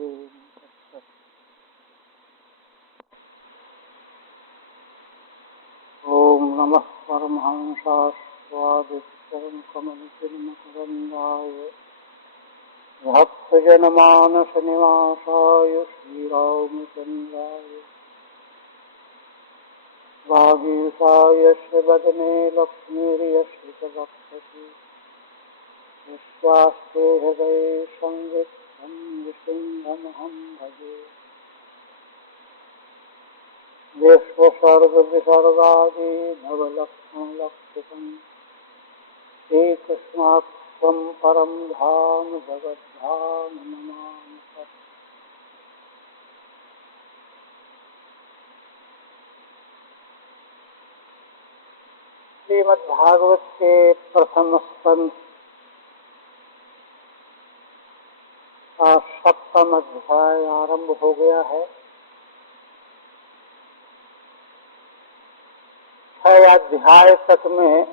ओम तत्सत्। ओम नमः परमहंसास्वादितरङ्कमलतिर्मकरन्दाय भक्तजनमानसनिवासाय श्रीरामचन्द्राय वागीशायस्य वदने लक्ष्मीर्यस्य च वक्षसि विश्वास्ते हृदये संवित्तं नृसिंहमहं भजे। विश्वसर्गविसर्गादि भवलक्ष्मणलक्षितम् श्रीकृष्णाख्यं परं धाम जगद्धाम नमामि तत्। श्रीमद्भागवत के प्रथम स्कंध का सप्तम अध्याय आरंभ हो गया है। 6 अध्याय तक में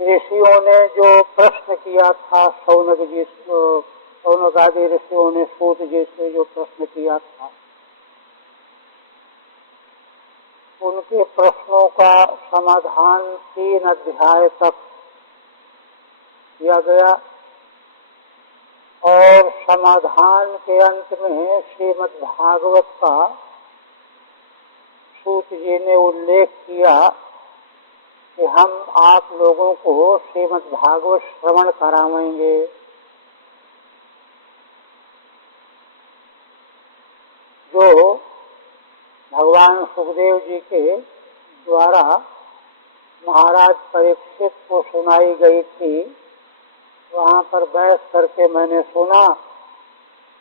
ऋषियों ने जो प्रश्न किया था, शौनक आदि ऋषियों ने सूत जी से जो प्रश्न किया था, उनके प्रश्नों का समाधान 3 अध्याय तक किया गया और समाधान के अंत में श्रीमद्भागवत का सूत जी ने उल्लेख किया कि हम आप लोगों को श्रीमद्भागवत श्रवण करावेंगे। जो भगवान सुखदेव जी के द्वारा महाराज परीक्षित को सुनाई गई थी। वहाँ पर बैठ करके मैंने सुना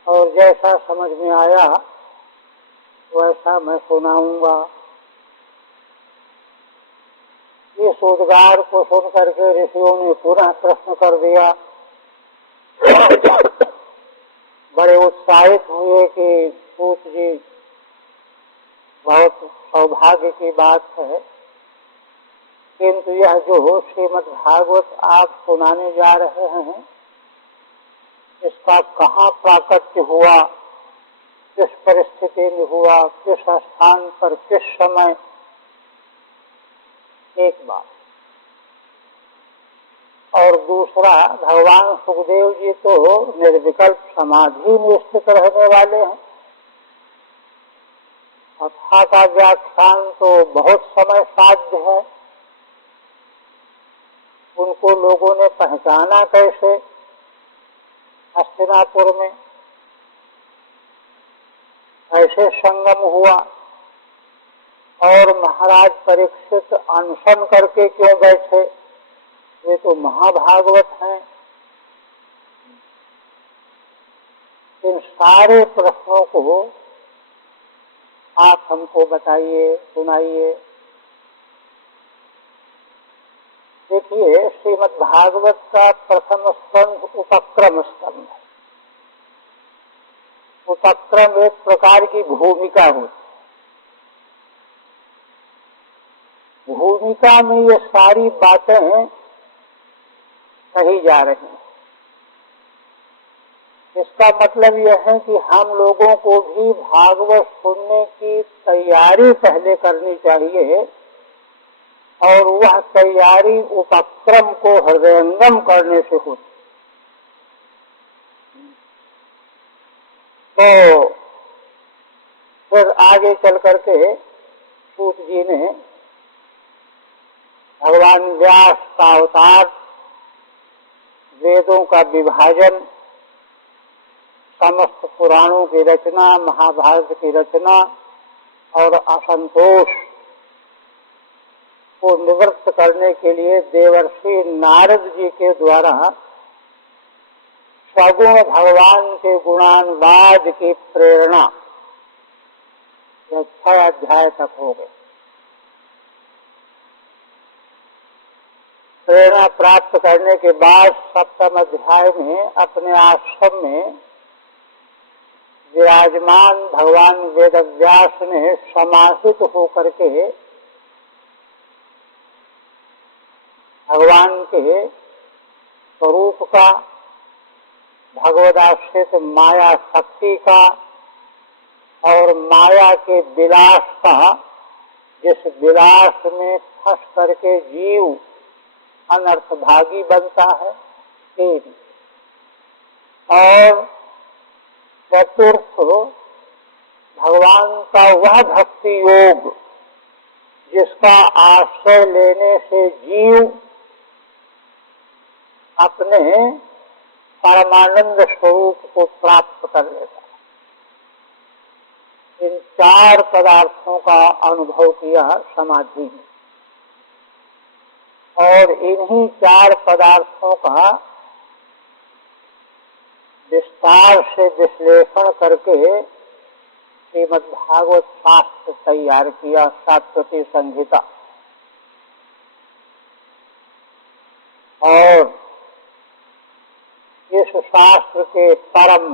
और जैसा समझ में आया वैसा मैं सुनाऊंगा। इस उद्गार को सुन करके ऋषियों ने पुनः प्रश्न कर दिया। बड़े उत्साहित हुए कि सूत जी, बहुत सौभाग्य की बात है, किंतु यह जो श्रीमद्भागवत आप सुनाने जा रहे हैं, इसका कहाँ प्राकट्य हुआ, किस परिस्थिति में हुआ, किस स्थान पर, किस समय, एक बात। और दूसरा, भगवान सुखदेव जी तो निर्विकल्प समाधि में स्थित रहने वाले हैं। कथा का व्याख्यान तो बहुत समय साध्य है। उनको लोगों ने पहचाना कैसे हस्तिनापुर में, ऐसे संगम हुआ। और महाराज परीक्षित अनशन करके क्यों बैठे, वे तो महाभागवत हैं। इन सारे प्रश्नों को आप हमको बताइए, सुनाइए। देखिए, श्रीमद्भागवत का प्रथम स्कंध उपक्रम स्कंध है। उपक्रम एक प्रकार की भूमिका होती। भूमिका में ये सारी बातें कही जा रही हैं। इसका मतलब यह है कि हम लोगों को भी भागवत सुनने की तैयारी पहले करनी चाहिए और वह तैयारी उपक्रम को हृदयंगम करने से होती। तो फिर आगे चल करके सूत जी ने भगवान व्यास का अवतार, वेदों का विभाजन, समस्त पुराणों की रचना, महाभारत की रचना और असंतोष को निवृत्त करने के लिए देवर्षि नारद जी के द्वारा स्वगुण भगवान के गुणानुवाद की प्रेरणा 6 अध्याय तक हो गए। प्रेरणा प्राप्त करने के बाद 7वें अध्याय में अपने आश्रम में विराजमान भगवान वेदव्यास ने समाहित होकर के भगवान के स्वरूप का, भगवदाश्रित माया शक्ति का और माया के विलास का, जिस विलास में फंस करके जीव अनर्थ भागी बनता है, और चतुर्थ भगवान का वह भक्ति योग जिसका आश्रय लेने से जीव अपने परमानंद स्वरूप को प्राप्त कर लेता है। इन चार पदार्थों का अनुभव किया समाधि में, और इन्हीं चार पदार्थों का विस्तार से विश्लेषण करके श्रीमद्भागवत शास्त्र तैयार किया, सात्वती संहिता। और इस शास्त्र के परम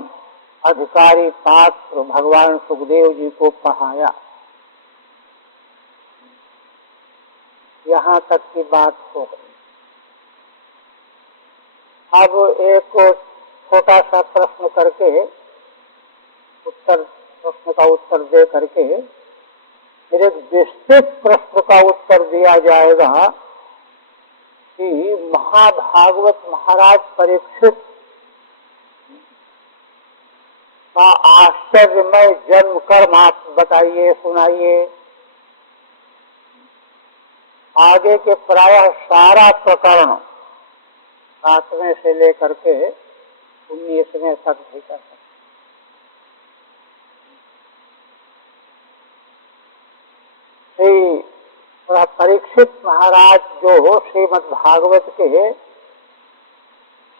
अधिकारी पात्र भगवान सुखदेव जी को पढ़ाया। यहाँ तक की बात हो गई। अब एक छोटा सा प्रश्न करके प्रश्न का उत्तर दे करके फिर एक विस्तृत प्रश्न का उत्तर दिया जाएगा कि महाभागवत महाराज परीक्षित का आश्चर्यमय जन्म कर्म आप बताइए, सुनाइए। आगे के प्रायः सारा प्रकरण 7वें से लेकर के 19वें तक भी कर सकते। परीक्षित महाराज जो श्रीमद्भागवत के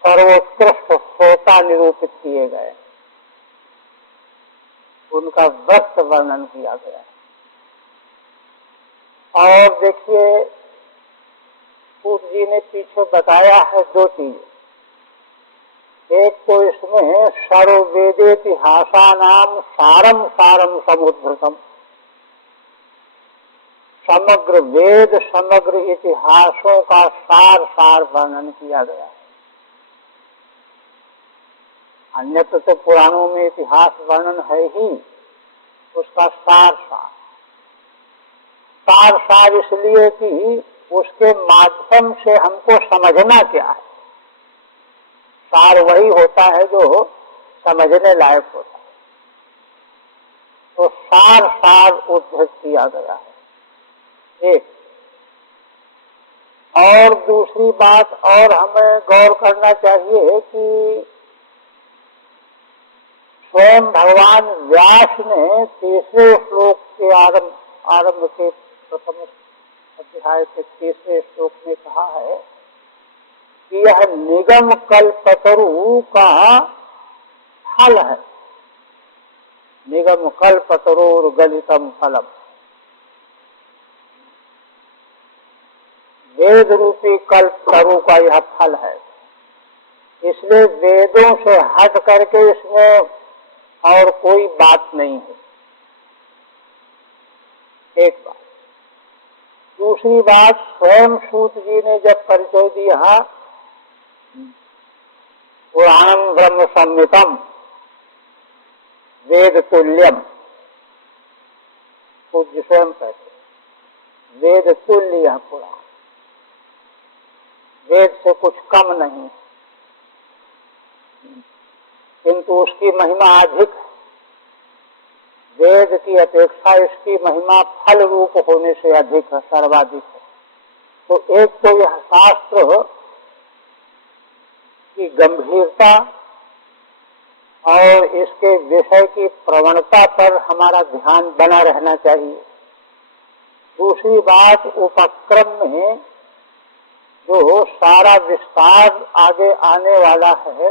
सर्वोत्कृष्ट श्रोता निरूपित किए गए, उनका व्रत वर्णन किया गया। और देखिए, सूत जी ने पीछे बताया है दो चीज। एक तो इसमें सर्ववेदेतिहासानाम सारम सारम समुद्धृतम, समग्र वेद समग्र इतिहासों का सार सार वर्णन किया गया। अन्यत्र तो पुराणों में इतिहास वर्णन है ही, उसका सार सार सार सार इसलिए कि उसके माध्यम से हमको समझना क्या है। सार वही होता है जो समझने लायक होता है। तो सार सार उद्धृत किया गया है एक। और दूसरी बात और हमें गौर करना चाहिए कि स्वयं भगवान व्यास ने तीसरे श्लोक के आरंभ के प्रथम अध्याय के तीसरे श्लोक में कहा है कि यह निगम कल्पतरु का फल है। निगम कल्पतरुर गलितम फलम, वेद रूपी कल्पतरु का यह फल है। इसलिए वेदों से हट करके इसमें और कोई बात नहीं है, एक बात। दूसरी बात, स्वयं सूत जी ने जब परिचय दिया पुराणम ब्रह्म संहितम वेद तुल्यम, पूज्य स्वयं कहते वेद तुल्य यह पुराण, वेद से कुछ कम नहीं, किंतु उसकी महिमा अधिक है। वेद की अपेक्षा इसकी महिमा फल रूप होने से अधिक है, सर्वाधिक है। तो एक तो यह शास्त्र की गंभीरता और इसके विषय की प्रवणता पर हमारा ध्यान बना रहना चाहिए। दूसरी बात, उपक्रम में जो सारा विस्तार आगे आने वाला है,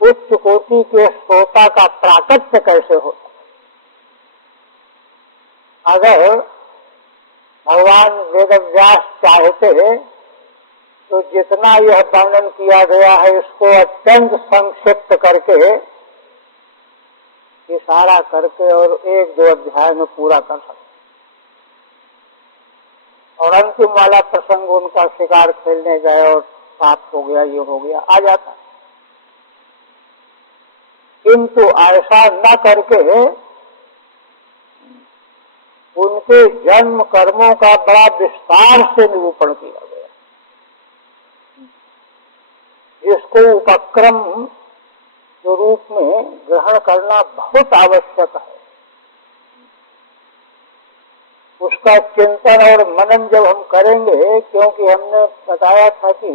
उच्च कोटि के श्रोता का प्राकट्य कैसे होता। अगर भगवान वेदव्यास चाहते तो जितना यह वर्णन किया गया है इसको अत्यंत संक्षिप्त करके, इशारा करके और 1-2 अध्याय में पूरा कर सकते। और अंतिम वाला प्रसंग उनका शिकार खेलने गए और साफ हो गया, ये हो गया, आ जाता। किंतु ऐसा न करके उनके जन्म कर्मों का बड़ा विस्तार से निरूपण किया गया, जिसको उपक्रम के रूप में ग्रहण करना बहुत आवश्यक है। उसका चिंतन और मनन जब हम करेंगे, क्योंकि हमने बताया था कि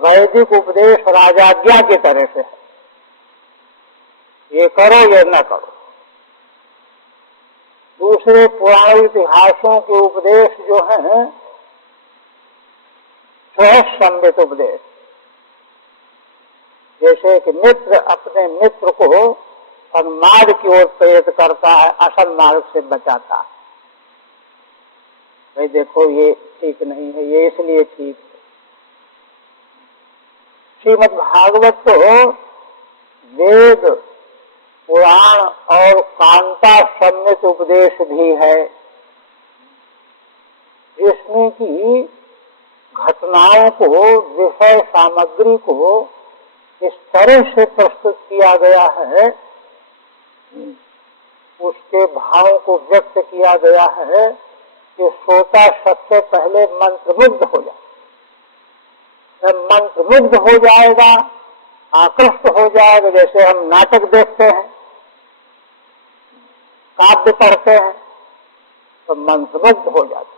वैदिक उपदेश राजाज्ञा की तरह से है, ये करो ये न करो। दूसरे पुराण इतिहासों के उपदेश जो हैं स्वयं संबित उपदेश, जैसे कि मित्र अपने मित्र को सन्मार्ग की ओर प्रेरित करता है, असन्मार्ग से बचाता है। भाई देखो ये ठीक नहीं है, ये इसलिए ठीक है। श्रीमद् भागवत तो वेद पुराण और कांता सम्मित उपदेश भी है, जिसमें की घटनाओं को, विषय सामग्री को इस तरह से प्रस्तुत किया गया है, उसके भाव को व्यक्त किया गया है कि श्रोता सबसे पहले मंत्रमुग्ध हो जाए। जब मंत्रमुग्ध हो जाएगा, आकृष्ट हो जाएगा, जैसे हम नाटक देखते हैं, काव्य पढ़ते हैं, तो मंत्रमुग्ध हो जाते हैं।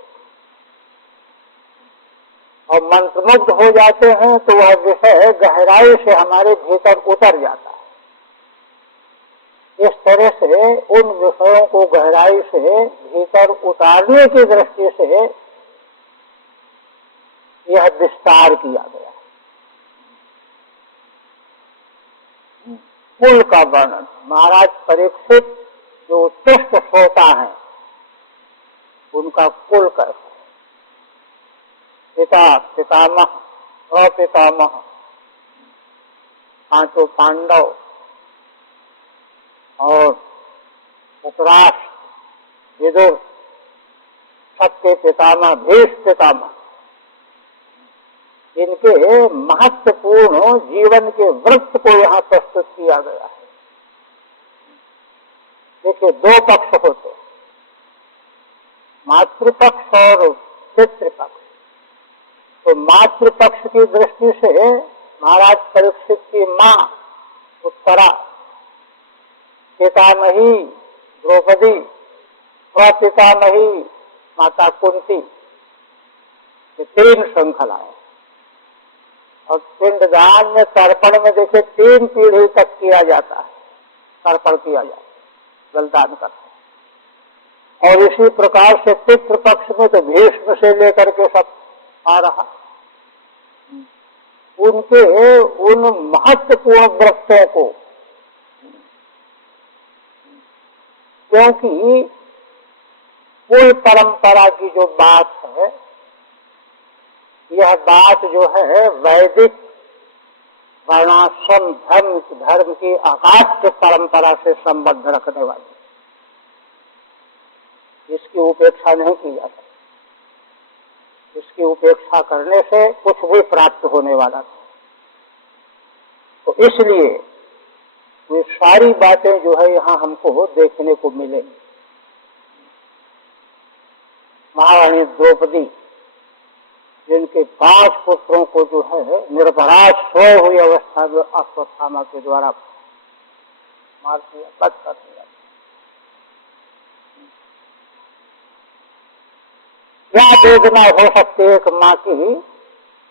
और मंत्रमुग्ध हो जाते हैं तो वह विषय गहराई से हमारे भीतर उतर जाता है। इस तरह से उन विषयों को गहराई से भीतर उतारने की दृष्टि से यह विस्तार किया गया। कुल का वर्णन, महाराज परीक्षित जो उत्कृष्ट श्रोता हैं, उनका कुल कैसा, पिता, पितामह, प्रपितामह, पांचों पांडव और उपराष्ट्र विदुर, सबके पितामह, भीष्म पितामह, इनके महत्वपूर्ण जीवन के वृत्त को यहाँ प्रस्तुत किया गया है। देखिए, दो पक्ष होते, मातृपक्ष और पितृपक्ष। तो मातृपक्ष की दृष्टि से महाराज परीक्षित की माँ उत्तरा, पितामही द्रौपदी, प्रपितामही माता कुंती, ये तीन श्रृंखलाएं। और पिंडदान में, तर्पण में देखिए 3 पीढ़ी तक किया जाता है, तर्पण किया जाता है, बलिदान करता है। और इसी प्रकार से पितृपक्ष में तो भीष्म से लेकर के सब आ रहा। उनके उन महत्वपूर्ण व्रतों को, क्योंकि कुल परंपरा की जो बात है, यह बात जो है वैदिक वर्णाश्रम धर्म की आकाश परंपरा से संबंध रखने वाली, इसकी उपेक्षा नहीं की जा सकती। इसकी उपेक्षा करने से कुछ भी प्राप्त होने वाला नहीं। तो इसलिए ये सारी बातें जो है यहाँ हमको देखने को मिलेंगी। महारानी द्रौपदी, जिनके 5 पुत्रों को जो है निरपराध सोए हुई अवस्था में अश्वत्थामा के द्वारा मार दिया, वध कर दिया। क्या वेदना हो सकती है एक माँ की,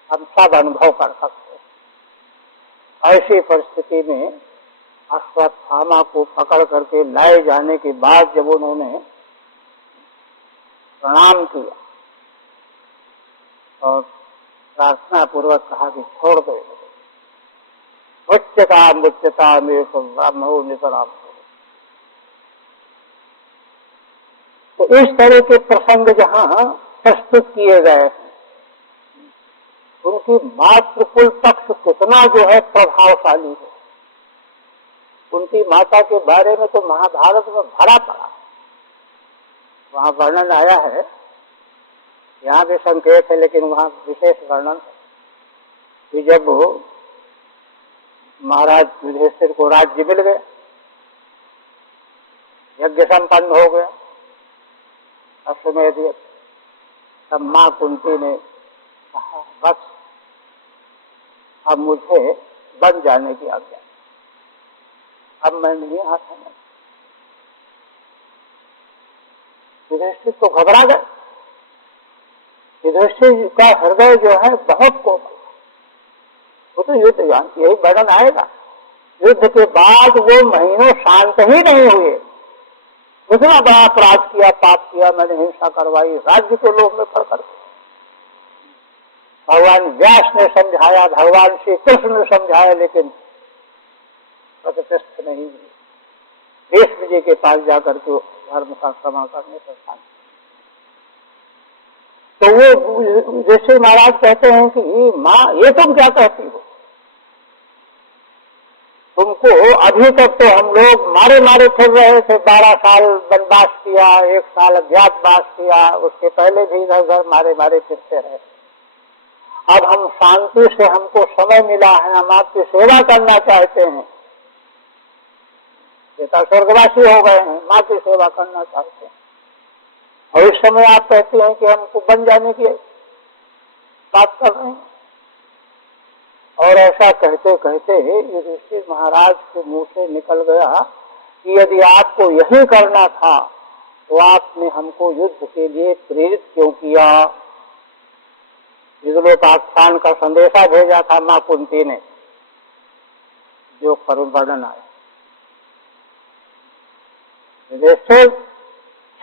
हम सब अनुभव कर सकते हैं। ऐसी परिस्थिति में अश्वत्थामा को पकड़ करके लाए जाने के बाद जब उन्होंने प्रणाम किया और प्रार्थना पूर्वक कहा कि छोड़ दो, मुच्यता में ब्रह्मो नितराम। तो इस तरह के प्रसंग जहाँ प्रस्तुत किए गए हैं, उनकी मातृकुल पक्ष कितना जो है प्रभावशाली है। उनकी माता के बारे में तो महाभारत में भरा पड़ा, वहां वर्णन आया है यहाँ भी संकेत है, लेकिन वहाँ विशेष वर्णन है कि जब महाराज युधिष्ठिर को राज्य मिल गया, यज्ञ संपन्न हो गया, अश्वमेध यज्ञ, तब माँ कुंती ने कहा बस अब मुझे बन जाने की आज्ञा, अब मैं नहीं आता। मैं युधिष्ठिर तो घबरा गए। युधिष्ठिर का हृदय जो है बहुत कोमल, वो तो युद्ध जानती, यही वर्णन आएगा। युद्ध के बाद वो महीनों शांत ही नहीं हुए। इतना बड़ा अपराध किया, पाप किया, मैंने हिंसा करवाई, राज्य के लोग में पड़कर भगवान व्यास ने समझाया, भगवान श्री कृष्ण ने समझाया, लेकिन प्रतिष्ठ नहीं हुई। भीष्म जी के पास जाकर के धर्म का क्षमा करने पर शांति। तो वो जैसे महाराज कहते हैं कि माँ ये तुम क्या कहती हो, तुमको अभी तक तो हम लोग मारे मारे फिर रहे थे, 12 साल वनवास किया, 1 साल अज्ञातवास किया, उसके पहले भी इधर उधर मारे मारे फिरते रहे। अब हम शांति से, हमको समय मिला है, हम आपकी सेवा करना चाहते हैं। पिता स्वर्गवासी हो गए हैं, माँ की सेवा करना चाहते हैं, और इस समय आप कहते हैं कि हमको बन जाने की बात कर रहे हैं। और ऐसा कहते कहते युधिष्ठिर महाराज के मुंह से निकल गया कि यदि आपको यही करना था तो आपने हमको युद्ध के लिए प्रेरित क्यों किया। युद्धोपाख्यान का संदेशा भेजा था माँ कुंती ने, जो करुण वर्णन आया। युधिष्ठिर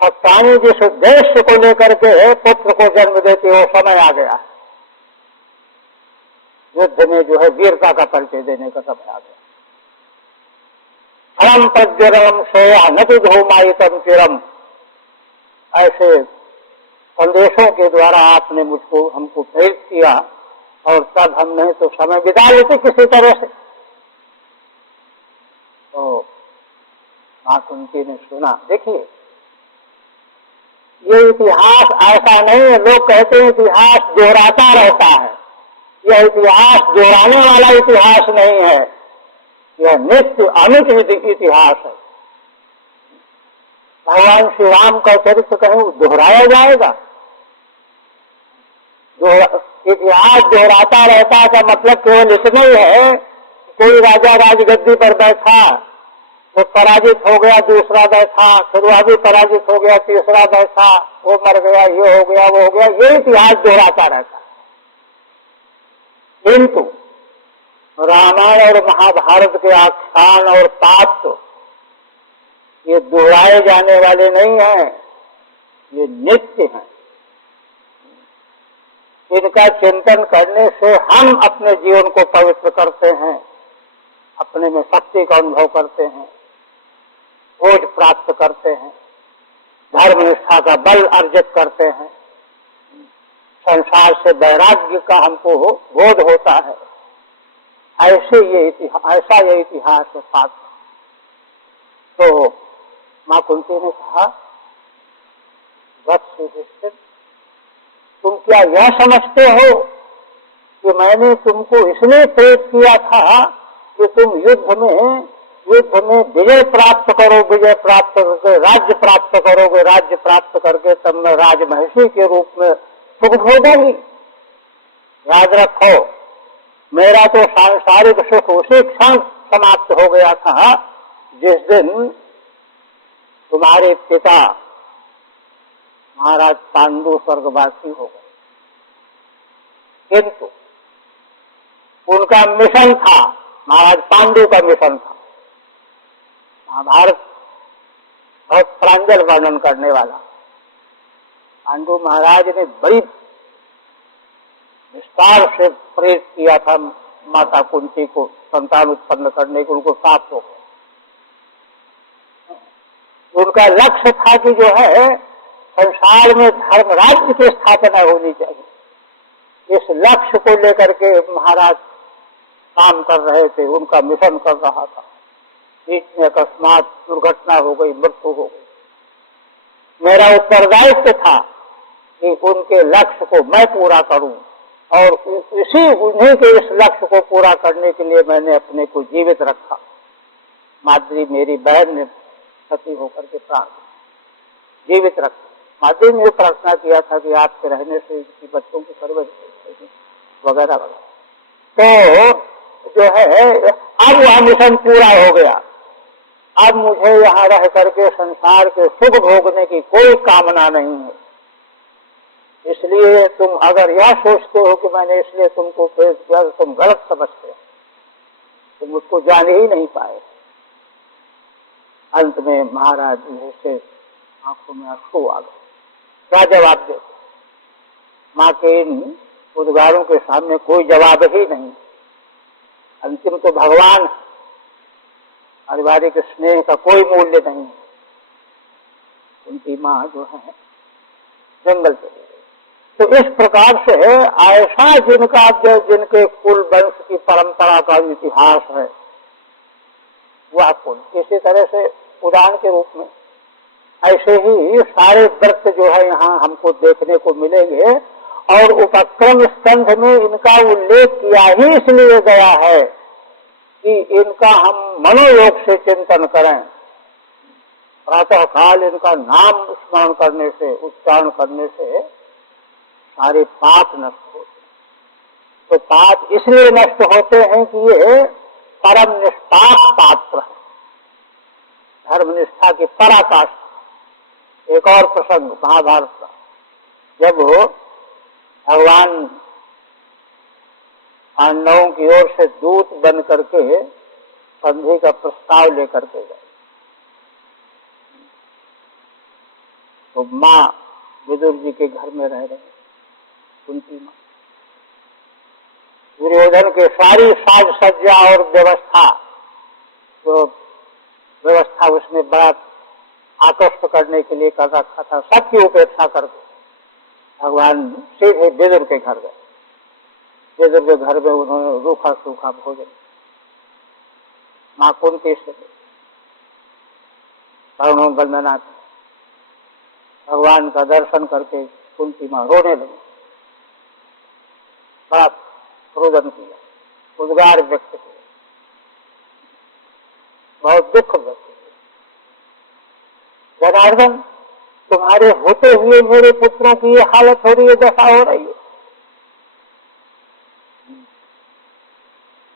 सत्यानी जिस उद्देश्य को लेकर के पुत्र को जन्म देते वो समय आ गया, युद्ध में जो है वीरता का परिचय देने का समय आ गया। धर्म प्रज्वलम सोया नति धूमायितम चिरम, ऐसे संदेशों के द्वारा आपने मुझको हमको प्रेरित किया, और तब हमने तो समय बिता लेते किसी तरह से। तो माँ कुंती ने सुना। देखिए ये इतिहास ऐसा नहीं है, लोग कहते हैं इतिहास दोहराता रहता है, यह इतिहास दोहराने वाला इतिहास नहीं है, यह नित्य अमित इतिहास है। भगवान श्री राम का चरित्र कहीं दोहराया जाएगा? इतिहास दोहराता रहता का मतलब केवल इतना ही है, कोई राजा राजगद्दी पर बैठा, वो पराजित हो गया, दूसरा बैठा, फिर वह भी पराजित हो गया, तीसरा बैठा, वो मर गया, ये हो गया, वो हो गया, ये इतिहास दोहराता रहता। किंतु रामायण और महाभारत के आख्यान और पात्र ये दोहराए जाने वाले नहीं हैं, ये नित्य हैं। इनका चिंतन करने से हम अपने जीवन को पवित्र करते हैं, अपने में शक्ति का अनुभव करते हैं, खोज प्राप्त करते हैं, धर्म निष्ठा का बल अर्जित करते हैं, संसार से वैराग्य का हमको बोध होता है। ऐसा ये इतिहास है साथ। तो माँ कुंती ने कहा वत्स युधिष्ठिर, तुम क्या यह समझते हो कि मैंने तुमको इसलिए प्रेरित किया था कि तुम युद्ध में विजय प्राप्त करो, विजय प्राप्त करके राज्य प्राप्त करोगे, राज्य प्राप्त करके तब मैं राजमहिषी के रूप में सुख भोगोगी। याद रखो, मेरा तो सांसारिक सुख उसी क्षण समाप्त हो गया था जिस दिन तुम्हारे पिता महाराज पांडु स्वर्गवासी हो गए। किंतु उनका मिशन था, महाराज पांडु का मिशन था। महाभारत बहुत प्रांजल वर्णन करने वाला। पांडु महाराज ने बड़ी विस्तार से प्रेरित किया था माता कुंती को संतान उत्पन्न करने को, उनको प्राप्त हो गया। उनका लक्ष्य था कि जो है संसार में धर्म राज्य की स्थापना होनी चाहिए। इस लक्ष्य को लेकर के महाराज काम कर रहे थे, उनका मिशन कर रहा था। बीच में अकस्मात दुर्घटना हो गई, मृत्यु हो गई। मेरा उत्तरदायित्व था कि उनके लक्ष्य को मैं पूरा करूं, और उन्हीं के इस लक्ष्य को पूरा करने के लिए मैंने अपने को जीवित रखा। माद्री मेरी बहन ने सती होकर के प्राण जीवित रखा। माद्री ने प्रार्थना किया था कि आपके रहने से इनकी बच्चों की परवरिश वगैरह वगैरह। तो जो है अब वह मिशन पूरा हो गया। अब मुझे यहाँ रह करके संसार के सुख भोगने की कोई कामना नहीं है। इसलिए तुम अगर यह सोचते हो कि मैंने इसलिए तुमको भेज दिया, तो तुम गलत समझते हो, तुम मुझको जान ही नहीं पाए। अंत में महाराज जी से आंखों में आंसू आ गए। क्या जवाब दे? माँ के इन उद्गारों के सामने कोई जवाब ही नहीं। अंतिम तो भगवान, पारिवारिक स्नेह का कोई मूल्य नहीं। उनकी माँ जो है जंगल चली गई। तो इस प्रकार से ऐसा जिनके कुल वंश की परंपरा का इतिहास है वह कुल, इसी तरह से उदाहरण के रूप में ऐसे ही सारे व्रत जो है यहाँ हमको देखने को मिलेंगे। और उपक्रम स्कंध में इनका उल्लेख किया ही इसलिए गया है कि इनका हम मनोयोग से चिंतन करें। प्रातः काल इनका नाम स्मरण करने से, उच्चारण करने से सारे पाप नष्ट होते। तो पाप इसलिए नष्ट होते हैं कि ये परम निष्पाप पात्र है, धर्मनिष्ठा की पराकाष्ठा। एक और प्रसंग महाभारत का, जब भगवान पांडवों की ओर से दूत बन करके संधि का प्रस्ताव लेकर के गए, तो माँ विदुर जी के घर में रह रहे कुंती माँ, दुर्योधन के सारी साज सज्जा और व्यवस्था, तो व्यवस्था उसने बड़ा आकर्षित करने के लिए कर रखा था, सबकी उपेक्षा करके भगवान सीधे विदुर के घर गए। विदुर के घर में उन्होंने रूखा सूखा भोजन माँ कुंती से वंदना, भगवान का दर्शन करके कुंती माँ रोने लगी, बड़ा रोदन किया, उद्गार व्यक्त किया, बहुत दुख व्यक्त किया। जनार्दन, तुम्हारे होते हुए मेरे पुत्रों की ये हालत हो रही है, दशा हो रही है।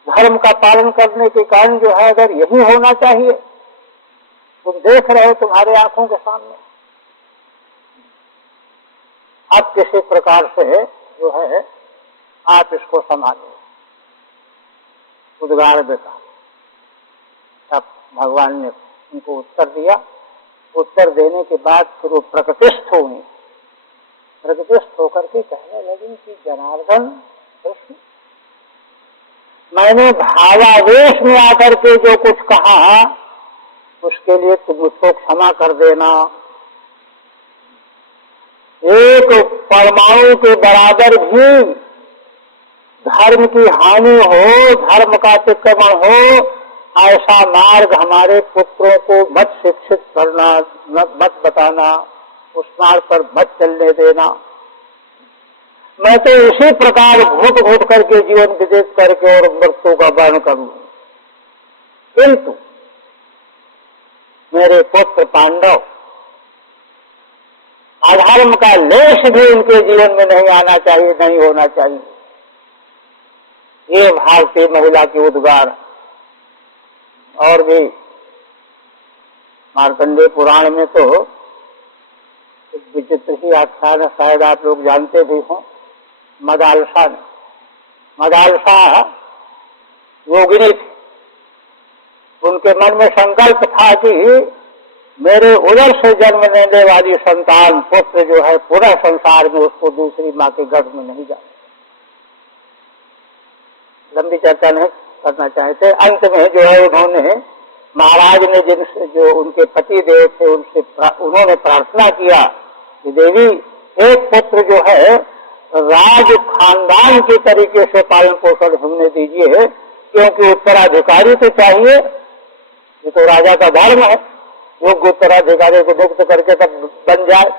धर्म का पालन करने के कारण जो है अगर यही होना चाहिए, तुम देख रहे हो तुम्हारे आंखों के सामने। अब किसी प्रकार से जो है आप इसको संभालो, उद्गार देता। तब भगवान ने उनको उत्तर दिया। उत्तर देने के बाद फिर वो प्रकटिस्थ हुई, प्रकटिस्थ होकर के कहने लगी कि जनार्दन कृष्ण, मैंने भावावेश में आकर के जो कुछ कहा उसके लिए तुम मुझको क्षमा कर देना। एक परमाणु के बराबर भी धर्म की हानि हो, धर्म का अतिक्रमण हो, ऐसा मार्ग हमारे पुत्रों को मत शिक्षित करना, मत बताना, उस मार्ग पर मत चलने देना। मैं तो इसी प्रकार घुट घुट करके जीवन व्यतीत करके और मृत्यु का वर्ण करूं, किंतु मेरे पुत्र पांडव, अधर्म का लेश भी उनके जीवन में नहीं आना चाहिए, नहीं होना चाहिए। ये भारतीय महिला की उद्गार। और भी मार्कंडेय पुराण में तो एक विचित्र ही आख्यान है, शायद आप लोग जानते भी हों, मदालसा। मदालसा योगिनी थी, उनके मन में संकल्प था कि मेरे उदर से जन्म लेने वाली संतान पुत्र जो है पूरा संसार में उसको दूसरी माँ के गर्भ में नहीं जाए। लंबी चर्चा नहीं करना चाहते। अंत में जो है उन्होंने, महाराज ने जिनसे, जो उनके पति देव थे, उनसे उन्होंने प्रार्थना किया कि देवी एक पुत्र जो है राज खानदान के तरीके से पालन पोषण हमने दीजिए, क्योंकि उत्तराधिकारी तो चाहिए, ये तो राजा का धर्म है, योग्य उत्तराधिकारी को नियुक्त करके तब बन जाए।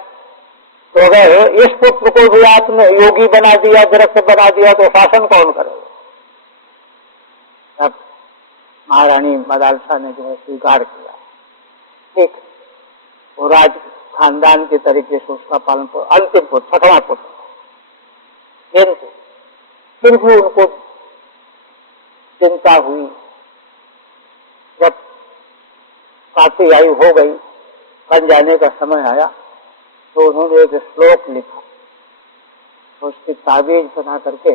तो अगर इस पुत्र को भी आपने योगी बना दिया, दृष्ट बना दिया, तो शासन कौन करेगा? तब महारानी मदालसा ने जो है स्वीकार किया, ठीक, वो राज खानदान के तरीके से उसका पालन कर, अंतिम पुत्र, छठवां पुत्र। किंतु फिर भी उनको चिंता हुई। जब काफी आयु हो गई, बन जाने का समय आया, तो उन्होंने एक श्लोक लिखा, तो उसकी ताबीज बना करके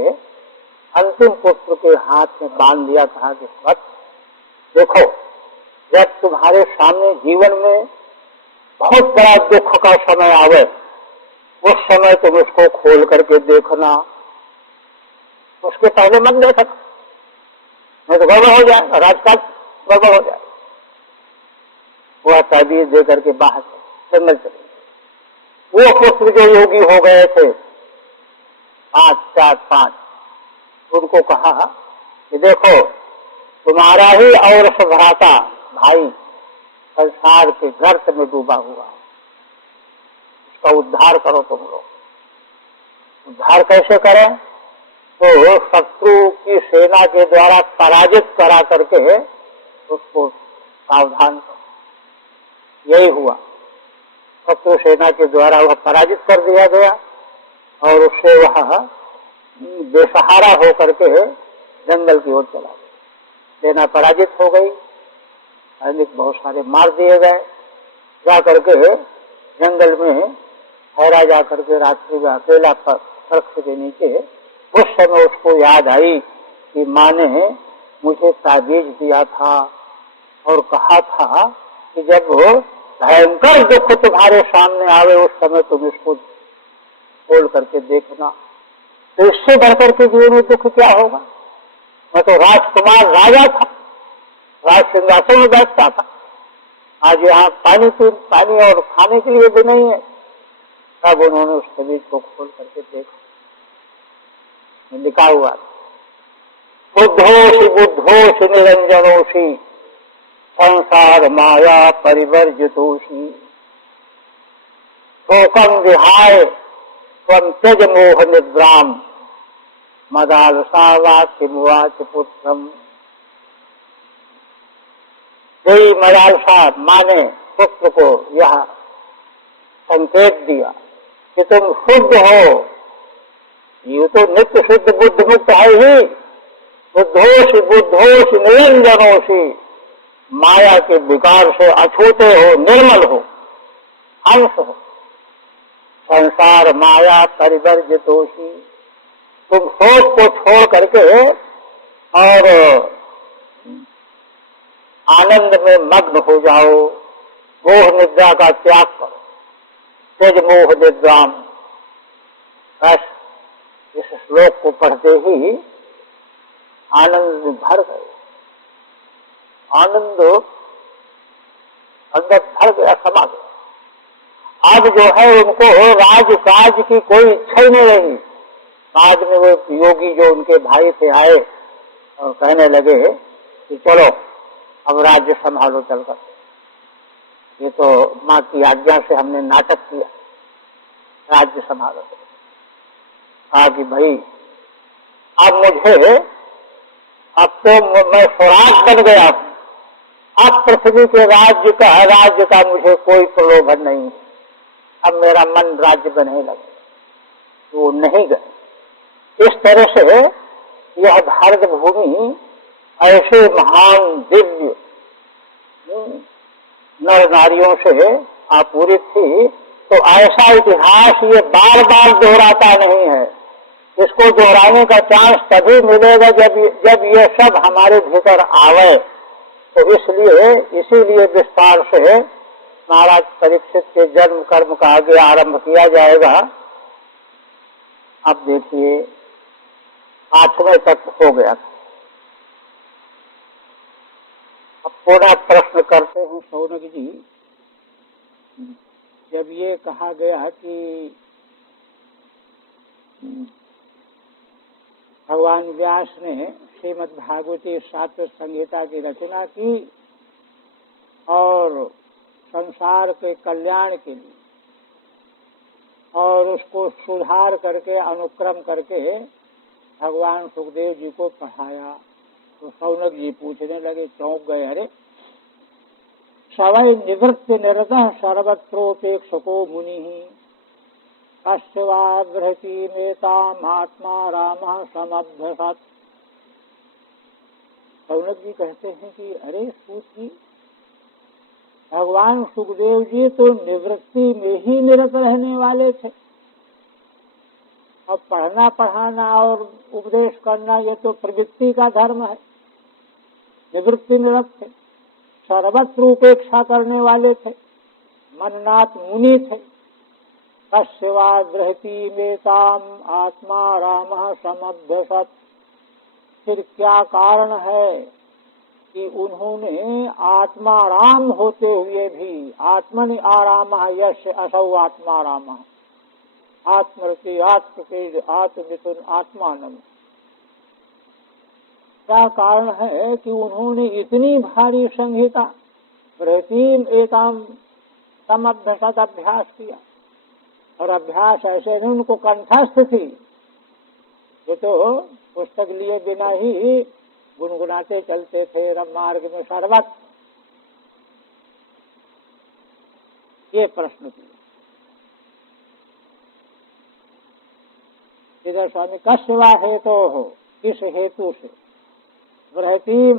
अंतिम पुत्र के हाथ में बांध दिया। कहा कि मत देखो, जब तुम्हारे सामने जीवन में बहुत बड़ा दुख का समय आवे, उस समय तुम उसको खोल करके देखना, उसके पहले मत देखना, नहीं तो गड़बड़ हो जाएगा, राजकाज गड़बड़ हो जाएगा। वह ताबीज दे करके बाहर जंगल चले। वो पुत्र जो योगी हो गए थे 5, 4, 5, उनको कहा कि देखो, तुम्हारा ही और भ्राता भाई संसार के गर्त में डूबा हुआ है, उसका उद्धार करो तुम लोग। उद्धार कैसे करें? तो शत्रु की सेना के द्वारा पराजित करा करके उसको सावधान करो। यही हुआ, शत्रु सेना के द्वारा वह पराजित कर दिया गया और उससे वह बेसहारा होकर के जंगल की ओर चला गया। सेना पराजित हो गई, सैनिक बहुत सारे मार दिए गए। जा करके जंगल में ठहरा, जा करके रात्रि में अकेला वृक्ष के नीचे। उस समय उसको याद आई कि माँ ने मुझे ताबीज दिया था और कहा था कि जब भयंकर दुख तुम्हारे सामने आवे, उस समय तुम इसको खोल करके देखना। तो इससे बढ़कर के जीवन में दुख क्या होगा? मैं तो राजकुमार राजा था, राज सिंहासन में बैठता था, आज यहाँ पानी और खाने के लिए भी नहीं है। तब उन्होंने उस ताबीज को खोल करके देखा, लिखा हुआ बुद्धोषि बुद्धोषि निरंजनोषि संसार माया परिवर्जितोषि शोकम विहाय त्वं त्यज मोह निद्राम मदालसा मुवाच पुत्रम। यही मदालसा माँ ने पुत्र को यह संकेत दिया कि तुम शुद्ध हो, ये तो नित्य शुद्ध बुद्ध मुक्त है ही। बुद्धोषि बुद्धोषि निरंजनोषि, माया के विकार से अछूते हो, निर्मल हो, अंश हो। संसार माया परिवर्जितोषि, तुम सोच को छोड़ करके और आनंद में मग्न हो जाओ, मोह निद्रा का त्याग करो। त्यज मोह निद्राम। बस इस श्लोक को पढ़ते ही आनंद में भर गए, आनंद अंदर भर गया, समा गया। अब जो है उनको राजकाज की कोई इच्छा ही नहीं रही। बाद में वो योगी जो उनके भाई थे आए और कहने लगे कि चलो अब राज्य संभालो चलकर। ये तो माँ की आज्ञा से हमने नाटक किया, राज्य संभालो। कहा कि भाई अब मुझे, अब तो मैं स्वराज बन गया हूँ, अब पृथ्वी के राज्य का मुझे कोई प्रलोभन नहीं। अब मेरा मन राज्य बनने लगे, तो वो नहीं गए। इस तरह से यह भारत भूमि ऐसे महान दिव्य नर नारियों से आपूरित थी। तो ऐसा इतिहास ये बार बार दोहराता नहीं है। इसको दोहराने का चांस तभी मिलेगा जब ये सब हमारे भीतर आवे। तो इसीलिए विस्तार से महाराज परीक्षित के जन्म कर्म का आगे आरंभ किया जाएगा। अब देखिए 8वें तक हो गया। अब थोड़ा प्रश्न करते हैं शौनक जी। जब ये कहा गया कि भगवान व्यास ने श्रीमद् भागवती शास्त्र संहिता की रचना की और संसार के कल्याण के लिए और उसको सुधार करके अनुक्रम करके भगवान सुखदेव जी को पढ़ाया। तो शौनक जी पूछने लगे, चौंक गए, अरे सवै निवृत्ति निरतः सर्वत्रोपेक्षको मुनि कस्य वा बृहति मेताम आत्मा रामः समभ्यसत्। शौनक जी कहते हैं कि अरे सूत जी, भगवान सुखदेव जी तो निवृत्ति में ही निरत रहने वाले थे, अब पढ़ना पढ़ाना और उपदेश करना ये तो प्रवृत्ति का धर्म है। निवृत्ति निरत थे, सर्वत्र उपेक्षा करने वाले थे, मननाथ मुनि थे। कस्य वा बृहति मेताम आत्मा रामः समभ्यसत्। फिर क्या कारण है कि उन्होंने आत्मा राम होते हुए भी, आत्मनि आराम यश असौ आत्मा राम, आत्मरति आत्मकेज आत्ममिथुन आत्मानम। क्या कारण है कि उन्होंने इतनी भारी संहिता बृहतीम एताम समभ्यसत् अभ्यास किया, और अभ्यास ऐसे नहीं उनको कंठस्थ थी, वो तो पुस्तक लिए बिना ही गुनगुनाते चलते थे रम मार्ग में सर्वत्र। ये प्रश्न किया। इधर स्वामी कस्य वा हेतु हो, किस हेतु से बृहतीम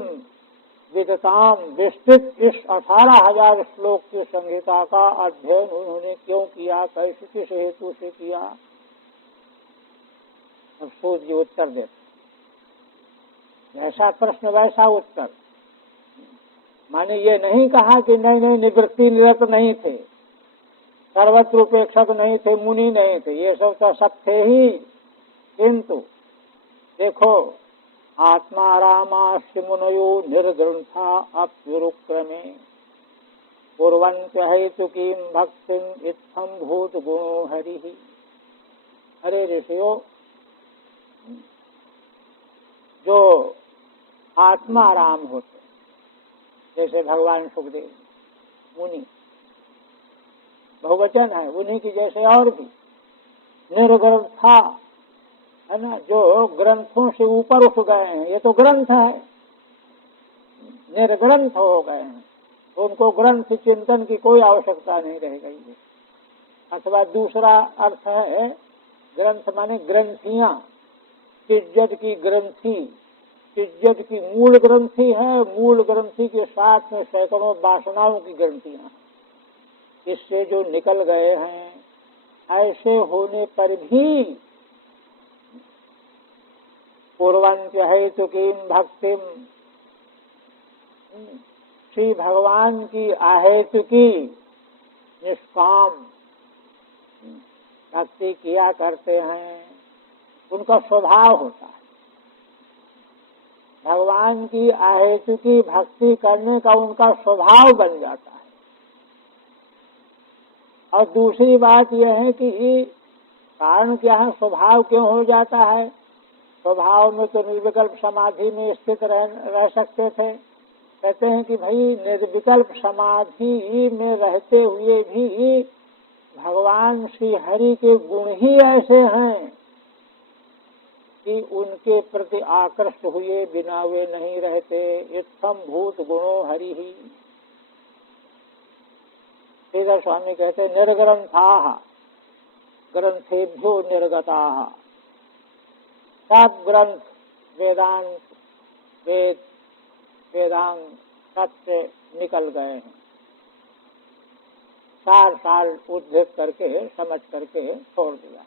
विदताम विस्तृत इस 18,000 श्लोक की संहिता का अध्ययन उन्होंने क्यों किया, कैसे किस हेतु से किया। अब सूत जी उत्तर देते, जैसा प्रश्न वैसा उत्तर। माने ये नहीं कहा कि नहीं नहीं निवृत्ति निरत नहीं थे, सर्वत्र उपेक्षक नहीं थे, मुनि नहीं थे, ये सब तो सब थे ही, किंतु देखो आत्मा रामास्य मुनयो निर्ग्रंथा अप्युरुक्रमे कुर्वन्त्य हेतुकीं भक्तिं इत्थं भूत गुणो हरिः। अरे ऋषियों, जो आत्मा राम होते जैसे भगवान सुखदेव मुनि, बहुवचन है उन्हीं की जैसे, और भी निर्ग्रंथा है ना, जो ग्रंथों से ऊपर उठ गए हैं, ये तो ग्रंथ है, निर्ग्रंथ हो गए हैं, तो उनको ग्रंथ चिंतन की कोई आवश्यकता नहीं रह गई है। अथवा दूसरा अर्थ है ग्रंथ माने ग्रंथियां, चिज्जत की ग्रंथि, चिज्जत की मूल ग्रंथि है, मूल ग्रंथि के साथ में सैकड़ों वासनाओं की ग्रंथियां, इससे जो निकल गए हैं, ऐसे होने पर भी कुर्वन्त्य हेतुकीं भक्तिम, श्री भगवान की अहेतुकी निष्काम भक्ति किया करते हैं, उनका स्वभाव होता है। भगवान की अहेतुकी भक्ति करने का उनका स्वभाव बन जाता है। और दूसरी बात यह है कि कारण क्या है, स्वभाव क्यों हो जाता है। स्वभाव में तो निर्विकल्प समाधि में स्थित रह सकते थे। कहते हैं कि भाई निर्विकल्प समाधि में रहते हुए भी भगवान श्री हरि के गुण ही ऐसे हैं कि उनके प्रति आकृष्ट हुए बिना वे नहीं रहते। इत्थम भूत गुणो हरि ही। श्रीधर स्वामी कहते निर्ग्रंथाः ग्रंथेभ्यो निर्गताः। सब ग्रंथ वेदांत वेद वेदांग सबसे निकल गए हैं, सार सार उद्धृत करके समझ करके छोड़ दिया।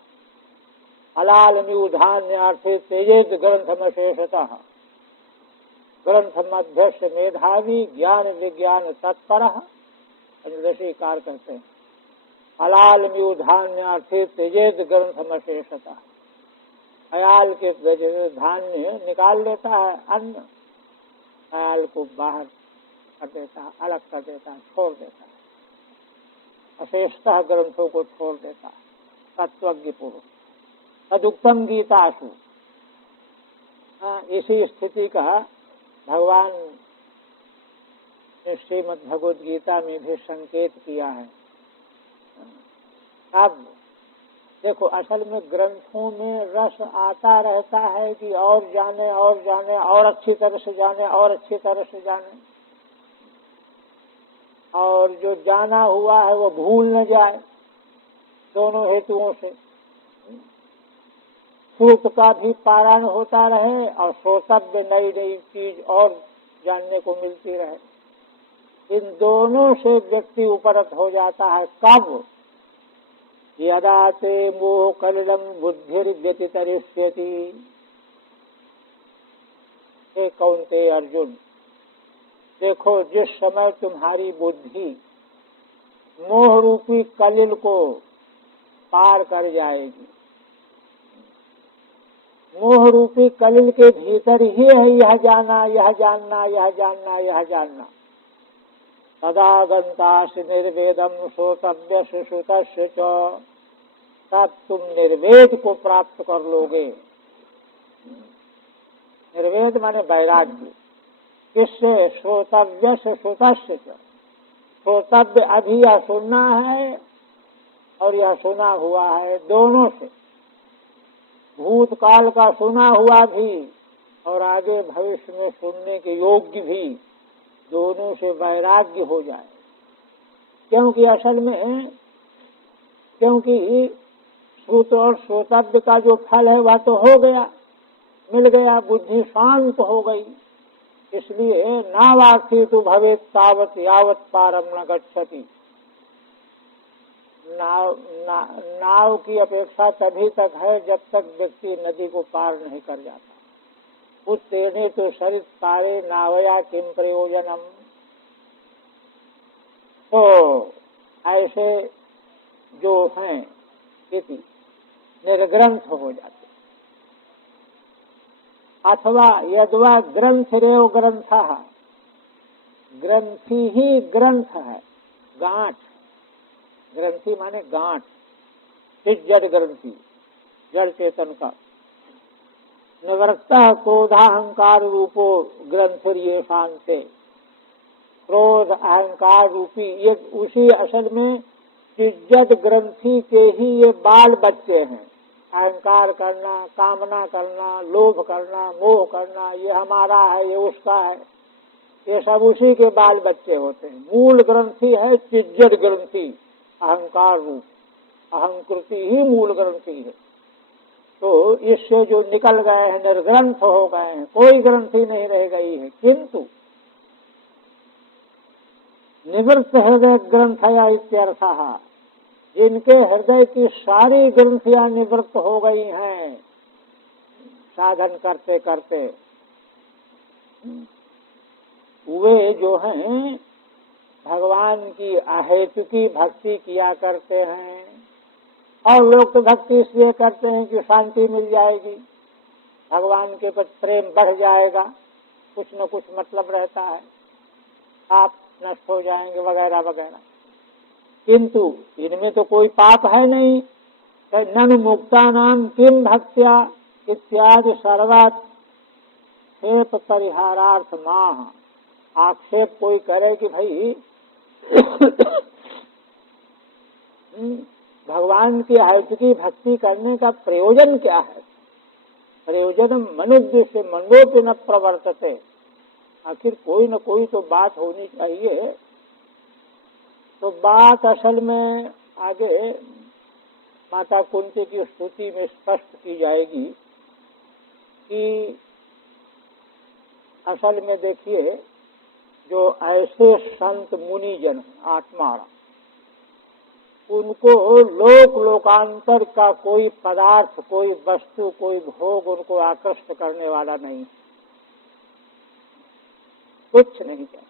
हलाल निधान्यार्थे तेजेत ग्रंथमशेषतः ग्रंथ मध्यस्थ मेधावी ज्ञान विज्ञान तत्परः। पंचदशीकार कहते हैं हलाल निधान्यार्थे तेजेत ग्रंथमशेषतः। अयाल के धान्य निकाल लेता है, अन्न अयाल को बाहर कर देता है, अलग कर देता है, छोड़ देता है, अशेषतः ग्रंथों को छोड़ देता है। तत्वज्ञ पुरुष तदुक्तम गीतासु। इसी स्थिति का भगवान ने श्रीमद् भगवद गीता में भी संकेत किया है। अब देखो असल में ग्रंथों में रस आता रहता है कि और जाने और जाने और अच्छी तरह से जाने और अच्छी तरह से जाने, और जो जाना हुआ है वो भूल न जाए। दोनों हेतुओं से श्रुत का भी पारायण होता रहे और श्रोतव्य नई नई चीज और जानने को मिलती रहे। इन दोनों से व्यक्ति उपरत हो जाता है। कब? यदा ते मोह कलिलम बुद्धिर्व्यतितरिष्यति। हे कौन्तेय अर्जुन, देखो जिस समय तुम्हारी बुद्धि मोह रूपी कलिल को पार कर जाएगी, मोह रूपी कलिल के भीतर ही है यह जाना, यह जानना, यह जानना, यह जानना। तदा गंतासि निर्वेदम श्रोतव्य श्रुतस्य च, तब तुम निर्वेद को प्राप्त कर लोगे। निर्वेद माने वैराग्य। किससे? श्रोतव्य से श्रुतस्य च। श्रोतव्य अभी यह सुनना है और यह सुना हुआ है, दोनों से, भूतकाल का सुना हुआ भी और आगे भविष्य में सुनने के योग्य भी, दोनों से वैराग्य हो जाए। क्योंकि असल में क्योंकि श्रुत और श्रोतव्य का जो फल है वह तो हो गया, मिल गया, बुद्धि शांत हो गई। इसलिए नावाक्षी तो भवेत तावत यावत पारम न गच्छति। नाव की अपेक्षा तभी तक है जब तक व्यक्ति नदी को पार नहीं कर जाता। उत्तीर्णे तो सरित पारे नावया किम प्रयोजनम। तो ऐसे जो हैं इति निर्ग्रंथ हो जाते। अथवा यद्वा ग्रंथ रेव ग्रंथ, ग्रंथि ही ग्रंथ है, गांठ। ग्रंथि माने गांठ, जड़ ग्रंथि, जड़ चेतन का। निवृत्तः क्रोधाहंकार रूपो ग्रंथिर ये शांते। क्रोध अहंकार रूपी ये उसी असल में जड़ ग्रंथि के ही ये बाल बच्चे हैं। अहंकार करना, कामना करना, लोभ करना, मोह करना, ये हमारा है, ये उसका है, ये सब उसी के बाल बच्चे होते हैं। मूल ग्रंथि है चिज्जड़ ग्रंथि, अहंकार रूप, अहंकृति ही मूल ग्रंथि है। तो इससे जो निकल गए हैं, निर्ग्रंथ हो गए हैं, कोई ग्रंथि नहीं रह गई है। किंतु निवृत्त हृदय ग्रंथया इत्यर्थः, जिनके हृदय की सारी ग्रंथियां निवृत्त हो गई हैं साधन करते करते, वे जो हैं भगवान की अहेतुकी भक्ति किया करते हैं। और लोग तो भक्ति इसलिए करते हैं कि शांति मिल जाएगी, भगवान के प्रति प्रेम बढ़ जाएगा, कुछ न कुछ मतलब रहता है, आप नष्ट हो जाएंगे वगैरह वगैरह। किंतु इनमें तो कोई पाप है नहीं। ननु मुक्ता नाम किम भक्त्या इत्यादि सर्वाक्षेप परिहारार्थ माह। आक्षेप कोई करे कि भाई भगवान की आहुति भक्ति करने का प्रयोजन क्या है? प्रयोजन मनुद्देश्य मनोपि न प्रवर्तते। आखिर कोई न कोई तो बात होनी चाहिए। तो बात असल में आगे माता कुंती की स्तुति में स्पष्ट की जाएगी कि असल में देखिए, जो ऐसे संत मुनिजन आत्मा, उनको लोक लोकांतर का कोई पदार्थ, कोई वस्तु, कोई भोग उनको आकृष्ट करने वाला नहीं, कुछ नहीं चाहिए।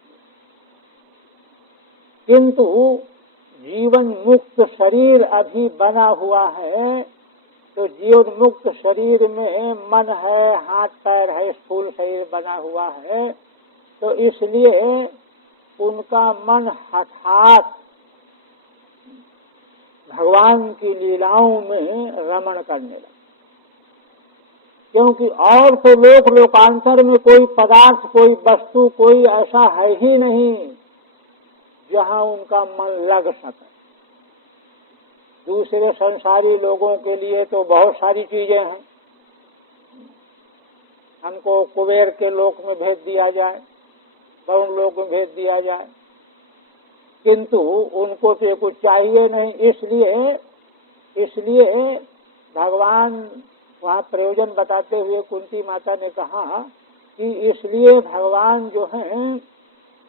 किंतु जीवन मुक्त शरीर अभी बना हुआ है, तो जीवन मुक्त शरीर में मन है, हाथ पैर है, स्थूल शरीर बना हुआ है, तो इसलिए उनका मन हठात भगवान की लीलाओं में रमण करने लगा। क्योंकि और तो लोक लोकांतर में कोई पदार्थ, कोई वस्तु, कोई ऐसा है ही नहीं जहां उनका मन लग सके। दूसरे संसारी लोगों के लिए तो बहुत सारी चीजें हैं। हमको कुबेर के लोक में भेज दिया जाए, वरुण लोक में भेज दिया जाए, किंतु उनको तो कुछ चाहिए नहीं। इसलिए भगवान वहाँ प्रयोजन बताते हुए कुंती माता ने कहा कि इसलिए भगवान जो है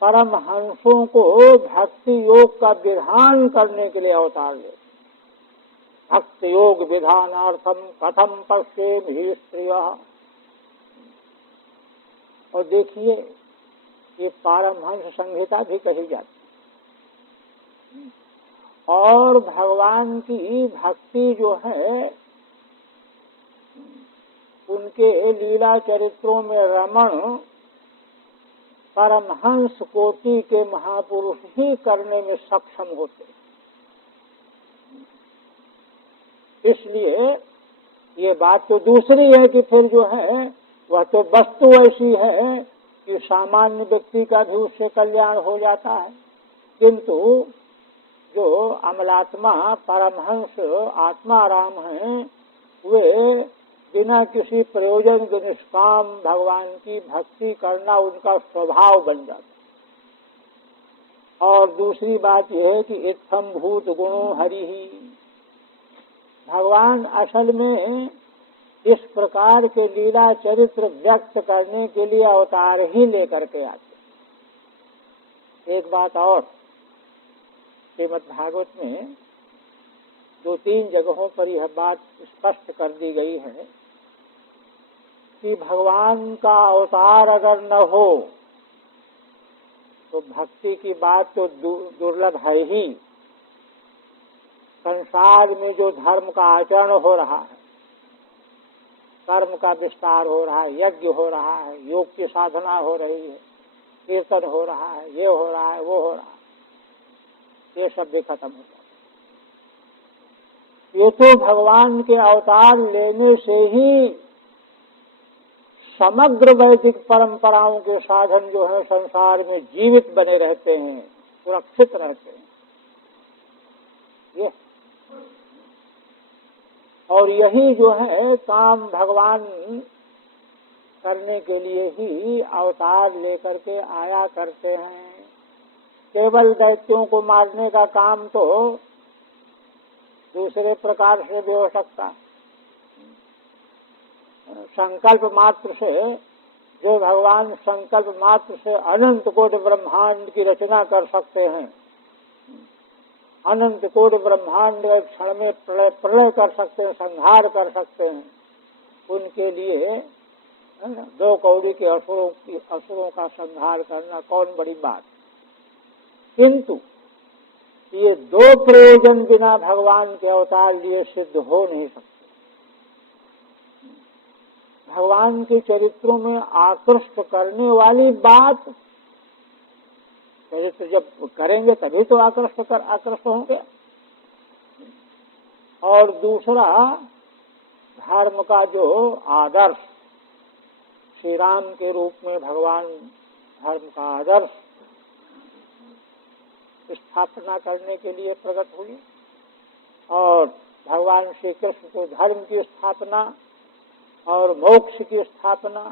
परमहंसों को भक्ति योग का विधान करने के लिए अवतार ले। भक्ति योग विधानार्थम कथम पश्येमि स्त्रियः। और देखिए ये पारमहंस संहिता भी कही जाती है। और भगवान की भक्ति जो है उनके लीला चरित्रों में रमण परमहंस कोटि के महापुरुष ही करने में सक्षम होते। इसलिए ये बात तो दूसरी है कि फिर जो है वह तो वस्तु ऐसी है कि सामान्य व्यक्ति का भी उससे कल्याण हो जाता है, किंतु जो अमलात्मा परमहंस आत्मा राम हैं वे बिना किसी प्रयोजन के निष्काम भगवान की भक्ति करना उनका स्वभाव बन जाता। और दूसरी बात यह है कि इत्थम भूत गुणो हरि ही, भगवान असल में इस प्रकार के लीला चरित्र व्यक्त करने के लिए अवतार ही लेकर के आते। एक बात और श्रीमद् भागवत में 2-3 जगहों पर यह बात स्पष्ट कर दी गई है कि भगवान का अवतार अगर न हो तो भक्ति की बात तो दुर्लभ है ही। संसार में जो धर्म का आचरण हो रहा है, कर्म का विस्तार हो रहा है, यज्ञ हो रहा है, योग की साधना हो रही है, कीर्तन हो रहा है, ये हो रहा है, वो हो रहा है, ये सब भी खत्म हो जाता। ये तो भगवान के अवतार लेने से ही समग्र वैदिक परंपराओं के साधन जो है संसार में जीवित बने रहते हैं, सुरक्षित रहते हैं। ये और यही जो है काम भगवान करने के लिए ही अवतार लेकर के आया करते हैं। केवल दैत्यों को मारने का काम तो दूसरे प्रकार से भी हो सकता है। संकल्प मात्र से जो भगवान संकल्प मात्र से अनंत कोटि ब्रह्मांड की रचना कर सकते हैं, अनंत कोटि ब्रह्मांड एक क्षण में प्रलय कर सकते हैं, संहार कर सकते हैं, उनके लिए 2 कौड़ी के असुरों का संहार करना कौन बड़ी बात। किंतु ये 2 प्रयोजन बिना भगवान के अवतार लिए सिद्ध हो नहीं सकते। भगवान के चरित्रों में आकृष्ट करने वाली बात, चरित्र जब करेंगे तभी तो आकृष्ट होंगे। और दूसरा धर्म का जो आदर्श, श्री राम के रूप में भगवान धर्म का आदर्श स्थापना करने के लिए प्रकट हुई। और भगवान श्री कृष्ण को धर्म की स्थापना और मोक्ष की स्थापना,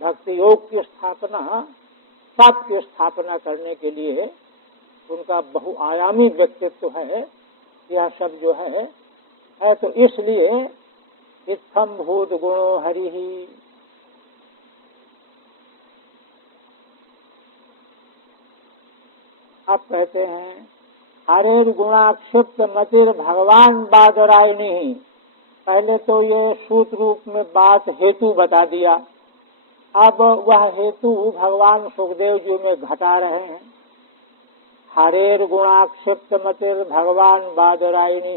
भक्ति योग की स्थापना, सबकी स्थापना करने के लिए उनका बहुआयामी व्यक्तित्व है। यह सब जो है तो इसलिए इत्थम भूत गुणो हरि ही। अब कहते हैं हरेर गुणाक्षिप्त मतिर भगवान बादरायणी। पहले तो ये सूत्र रूप में बात हेतु बता दिया, अब वह हेतु भगवान सुखदेव जी में घटा रहे हैं। हरेर गुणाक्षिप्त मतिर भगवान बादरायणी,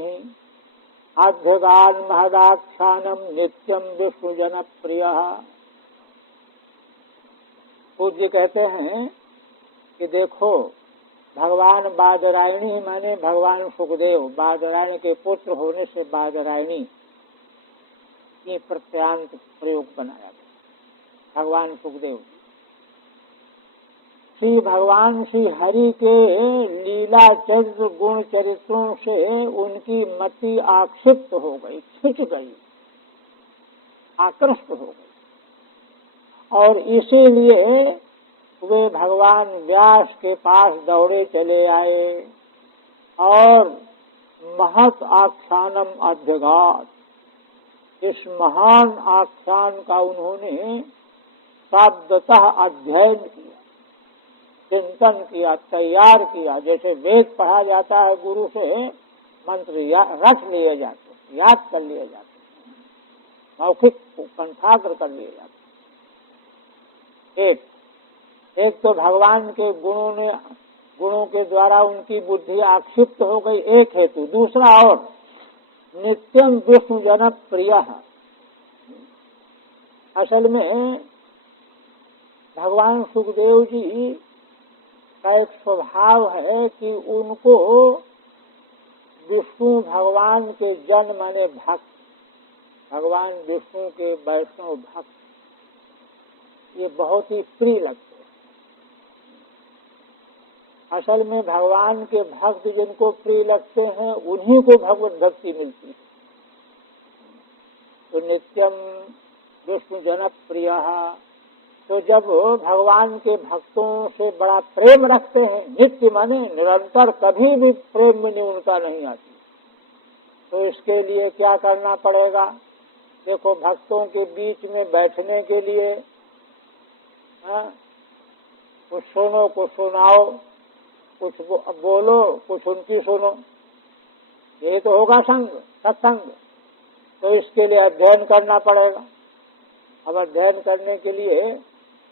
अध्यगान महदाख्यानम नित्यम विष्णु जन प्रिय। पूज्य कहते हैं कि देखो भगवान बादरायणी माने भगवान सुखदेव, बादरायण के पुत्र होने से बादरायणी ये प्रत्यांत प्रयोग बनाया गया। भगवान सुखदेव श्री भगवान श्री हरि के लीला चरित्र गुण चरित्रों से उनकी मति आक्षिप्त हो गई, खिंच गई, आकृष्ट हो गई, और इसीलिए वे भगवान व्यास के पास दौड़े चले आए और महत आख्यानम अध्यगात, इस महान आख्यान का उन्होंने शब्दतः अध्ययन किया, चिंतन किया, तैयार किया। जैसे वेद पढ़ा जाता है, गुरु से मंत्र रख लिए जाते, याद कर लिए जाते, मौखिक कंठाग्र कर लिए जाते। एक तो भगवान के गुणों के द्वारा उनकी बुद्धि आक्षिप्त हो गई, एक हेतु। दूसरा और नित्यम विष्णु जन प्रिय। असल में भगवान सुखदेव जी का एक स्वभाव है कि उनको विष्णु भगवान के जन माने भक्त, भगवान विष्णु के वैष्णव भक्त, ये बहुत ही प्रिय लगते हैं। असल में भगवान के भक्त जिनको प्रिय लगते हैं उन्हीं को भगवत भक्ति मिलती है। तो नित्यम विष्णु जन प्रिय, तो जब भगवान के भक्तों से बड़ा प्रेम रखते हैं, नित्य माने निरंतर, कभी भी प्रेम में उनका नहीं आती, तो इसके लिए क्या करना पड़ेगा? देखो, भक्तों के बीच में बैठने के लिए कुछ सुनो, कुछ सुनाओ, कुछ बोलो, कुछ उनकी सुनो, ये तो होगा संग, सत्संग। तो इसके लिए अध्ययन करना पड़ेगा। अब अध्ययन करने के लिए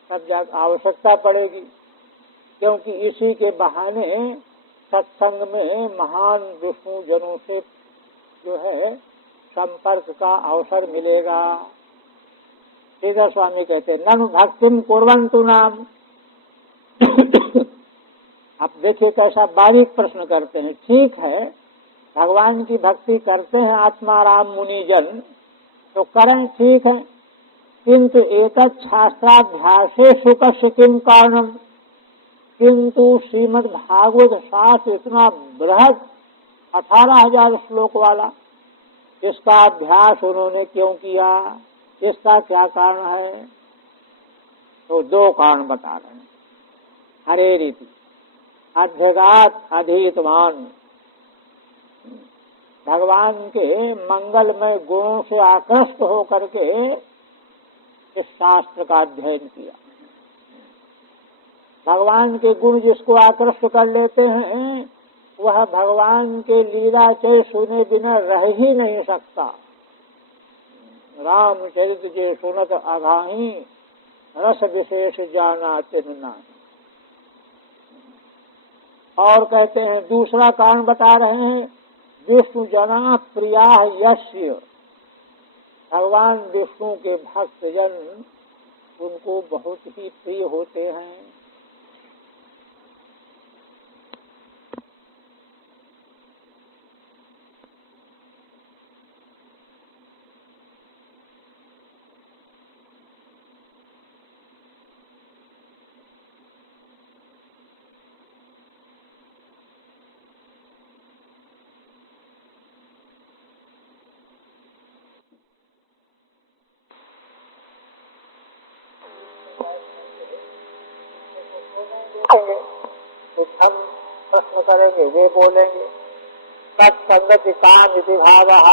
सब आवश्यकता पड़ेगी, क्योंकि इसी के बहाने सत्संग में महान विष्णु जनों से जो है संपर्क का अवसर मिलेगा। श्रीधर स्वामी कहते हैं, ननु भक्तिम कुर्वन्तु नाम। आप देखिए कैसा बारीक प्रश्न करते हैं। ठीक है, भगवान की भक्ति करते हैं आत्माराम मुनि जन, तो करें, ठीक है, किंतु एतत् शास्त्राभ्यासे सुखस्य किम कारणम। किंतु श्रीमद् भागवत शास्त्र इतना बृहद 18,000 श्लोक वाला, इसका अभ्यास उन्होंने क्यों किया, इसका क्या कारण है? तो दो कारण बता रहे हैं। हरे रीति अध्यगात अधीतवान, भगवान के मंगलमय गुणों से आकृष्ट होकर के इस शास्त्र का अध्ययन किया। भगवान के गुण जिसको आकृष्ट कर लेते हैं, वह भगवान के लीला चय सुने बिना रह ही नहीं सकता। रामचरित जे सुनत अघाही, रस विशेष जाना तिन नाही। और कहते हैं, दूसरा कारण बता रहे हैं, विष्णु जना प्रिया यस्य, भगवान विष्णु के भक्तजन उनको बहुत ही प्रिय होते हैं। कुछ हम प्रश्न करेंगे, वे बोलेंगे। तत्संगति काम इति भावः,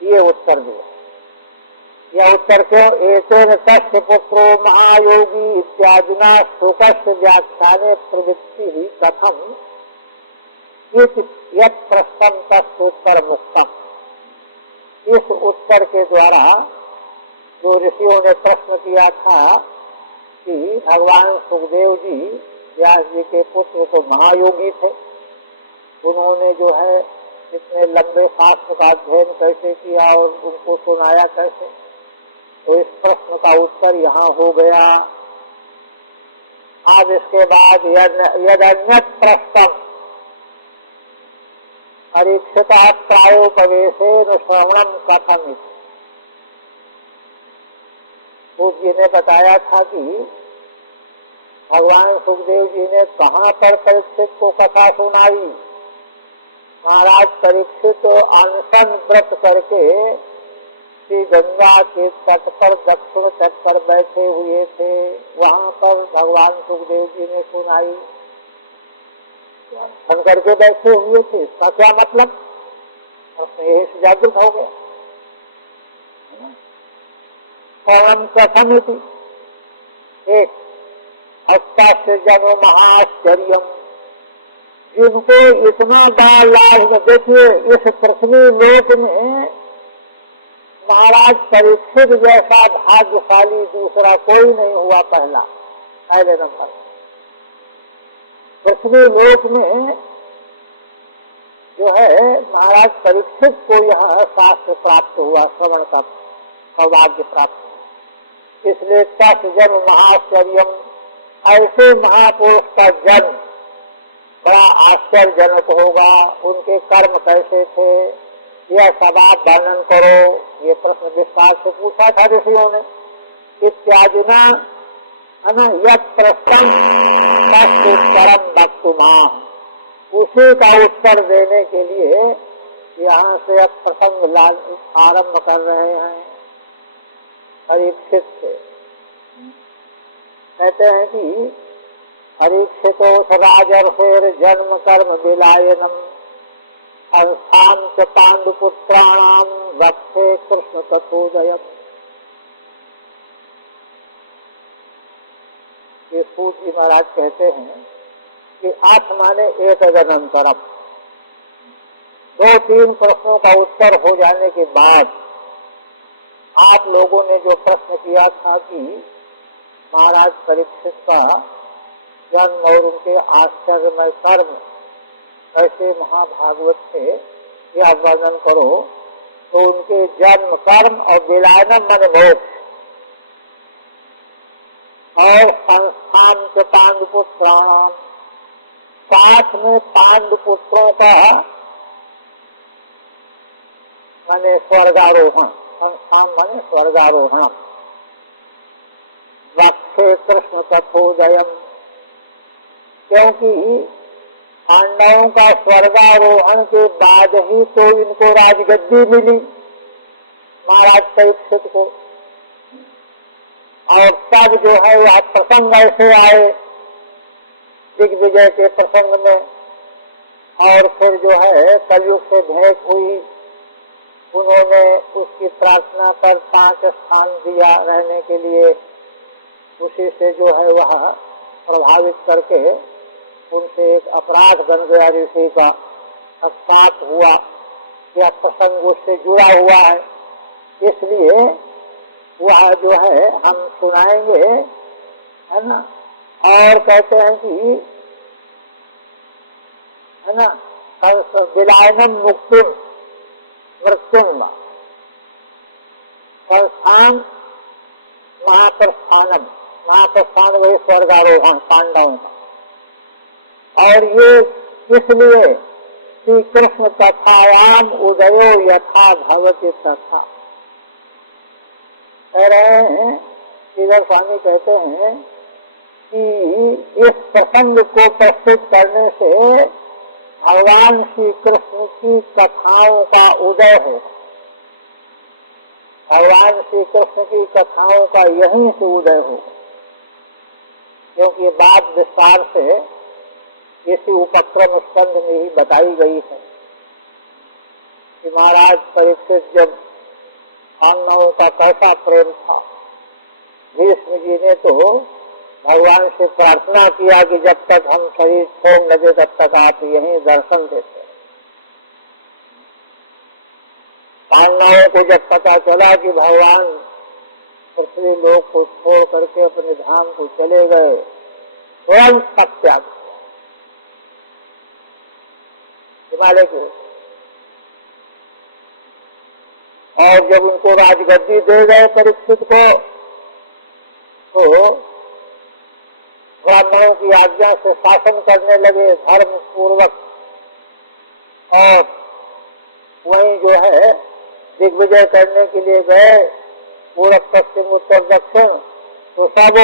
ये उत्तर दो। यह उत्तर क्यों? एतेन तस्य पुत्रो महायोगी इत्यादिना शोकस्य व्याख्याने प्रवृत्ति ही कथम यत् प्रश्नम तत्सोत्तर मुक्तम। इस उत्तर के द्वारा जो ऋषियों ने प्रश्न किया था कि भगवान सुखदेव जी व्यास जी के पुत्र तो महायोगी थे, उन्होंने जो है इतने लंबे शास्त्र का अध्ययन कैसे किया और उनको सुनाया कैसे, तो इस प्रश्न का उत्तर यहाँ हो गया। आज इसके बाद यदन्यत् प्रश्नम अरीक्षिता प्रायोपवेशेन श्रवणम कथम। तो जी ने बताया था कि भगवान सुखदेव जी ने कहाँ पर परीक्षित को कथा सुनाई। महाराज परीक्षित तो अनशन व्रत करके श्री गंगा के तट पर दक्षिण तट पर बैठे हुए थे। वहाँ पर भगवान सुखदेव जी ने सुनाई। अनशन करके बैठे हुए थे, इसका क्या मतलब? यही से जागृत हो गया। कौन कथन थी एक अष्टाश्चर्य महाश्चर्य, जिनको इतना बड़ा लाभ। देखिए इस पृथ्वी लोक में महाराज परीक्षित जैसा भाग्यशाली दूसरा कोई नहीं हुआ। पहले नंबर पृथ्वी लोक में जो है महाराज परीक्षित को यह शास्त्र प्राप्त हुआ, श्रवण का सौभाग्य प्राप्त हुआ। इसलिए तत् जन्म महाश्चर्यम, ऐसे महापुरुष का जन्म बड़ा आश्चर्यजनक होगा। उनके कर्म कैसे थे यह सब आप वर्णन करो। ये प्रश्न विस्तार से पूछा था ऋषियों ने। इत्यादि ना यत् प्रश्न उत्तरम वक्तुमाम, उसी का उत्तर देने के लिए यहाँ से अब प्रसंग आरम्भ कर रहे हैं। परीक्षित से कहते हैं कि परीक्षितोऽथ राजर्षेर जन्म कर्म विलायनम संस्थान च पांडुपुत्राणाम वक्षे कृष्ण तथोदयम्। ये सूत जी महाराज कहते हैं कि आठ माने एक अनंतरम, दो तीन प्रश्नों का उत्तर हो जाने के बाद आप लोगों ने जो प्रश्न किया था कि महाराज परीक्षित का जन्म और उनके आश्चर्यमय कर्म कैसे महाभागवत थे यह वर्णन करो, तो उनके जन्म कर्म और विलायनम मन मोक्ष और संस्थान के पांडुपुत्राणाम, साथ में पांडुपुत्रों का माने स्वर्गारोहण, संस्थान माने स्वर्गारोहण। वक्षे कृष्ण तथोदयम्, क्योंकि पांडवों का स्वर्गारोहण के बाद ही तो इनको राजगद्दी मिली महाराज परीक्षित को। और तब जो है यह प्रसंग ऐसे आए दिग्विजय के प्रसंग में, और फिर जो है कलयुग से भेंट हुई, उन्होंने उसकी प्रार्थना पर 5 स्थान दिया रहने के लिए। उसी से जो है वह प्रभावित करके उनसे एक अपराध बन गया ऋषि का, साथ हुआ। यह प्रसंग उससे जुड़ा हुआ है, इसलिए वह जो है हम सुनाएंगे, है ना। और कहते हैं कि है ना विलायनम मुक्तिम मृत्युम संस्थान महाप्रस्थानम, महाप्रस्थान वही स्वर्गारोहण पांडवों का। और ये इसलिए श्री कृष्ण कथायाम उदयो यथा भवति तथा। कह रहे हैं श्रीधर स्वामी कहते हैं कि इस प्रसंग को प्रस्तुत करने से भगवान श्री कृष्ण की कथाओं का उदय हो। भगवान श्री कृष्ण की कथाओं का यहीं से उदय हो, क्योंकि बात विस्तार से इसी उपक्रम स्कंद में ही बताई गई है कि महाराज परीक्षित जब पांडवों का कैसा प्रेम था, भीष्म जी ने तो भगवान से प्रार्थना किया कि जब तक हम शरीर छोड़ लगे तब तक आप यहीं दर्शन देते। पांडवों को जब पता चला कि भगवान पृथ्वी लोक को छोड़ करके अपने धाम को चले गए, तुरंत सब त्याग हिमालय को। और जब उनको राजगद्दी दे गए परीक्षित को, तो ब्राह्मणों की आज्ञा से शासन करने लगे धर्म पूर्वक। और वहीं जो है दिग्विजय करने के लिए गए, पूर्व पश्चिम उत्तर दक्षिण, तो सब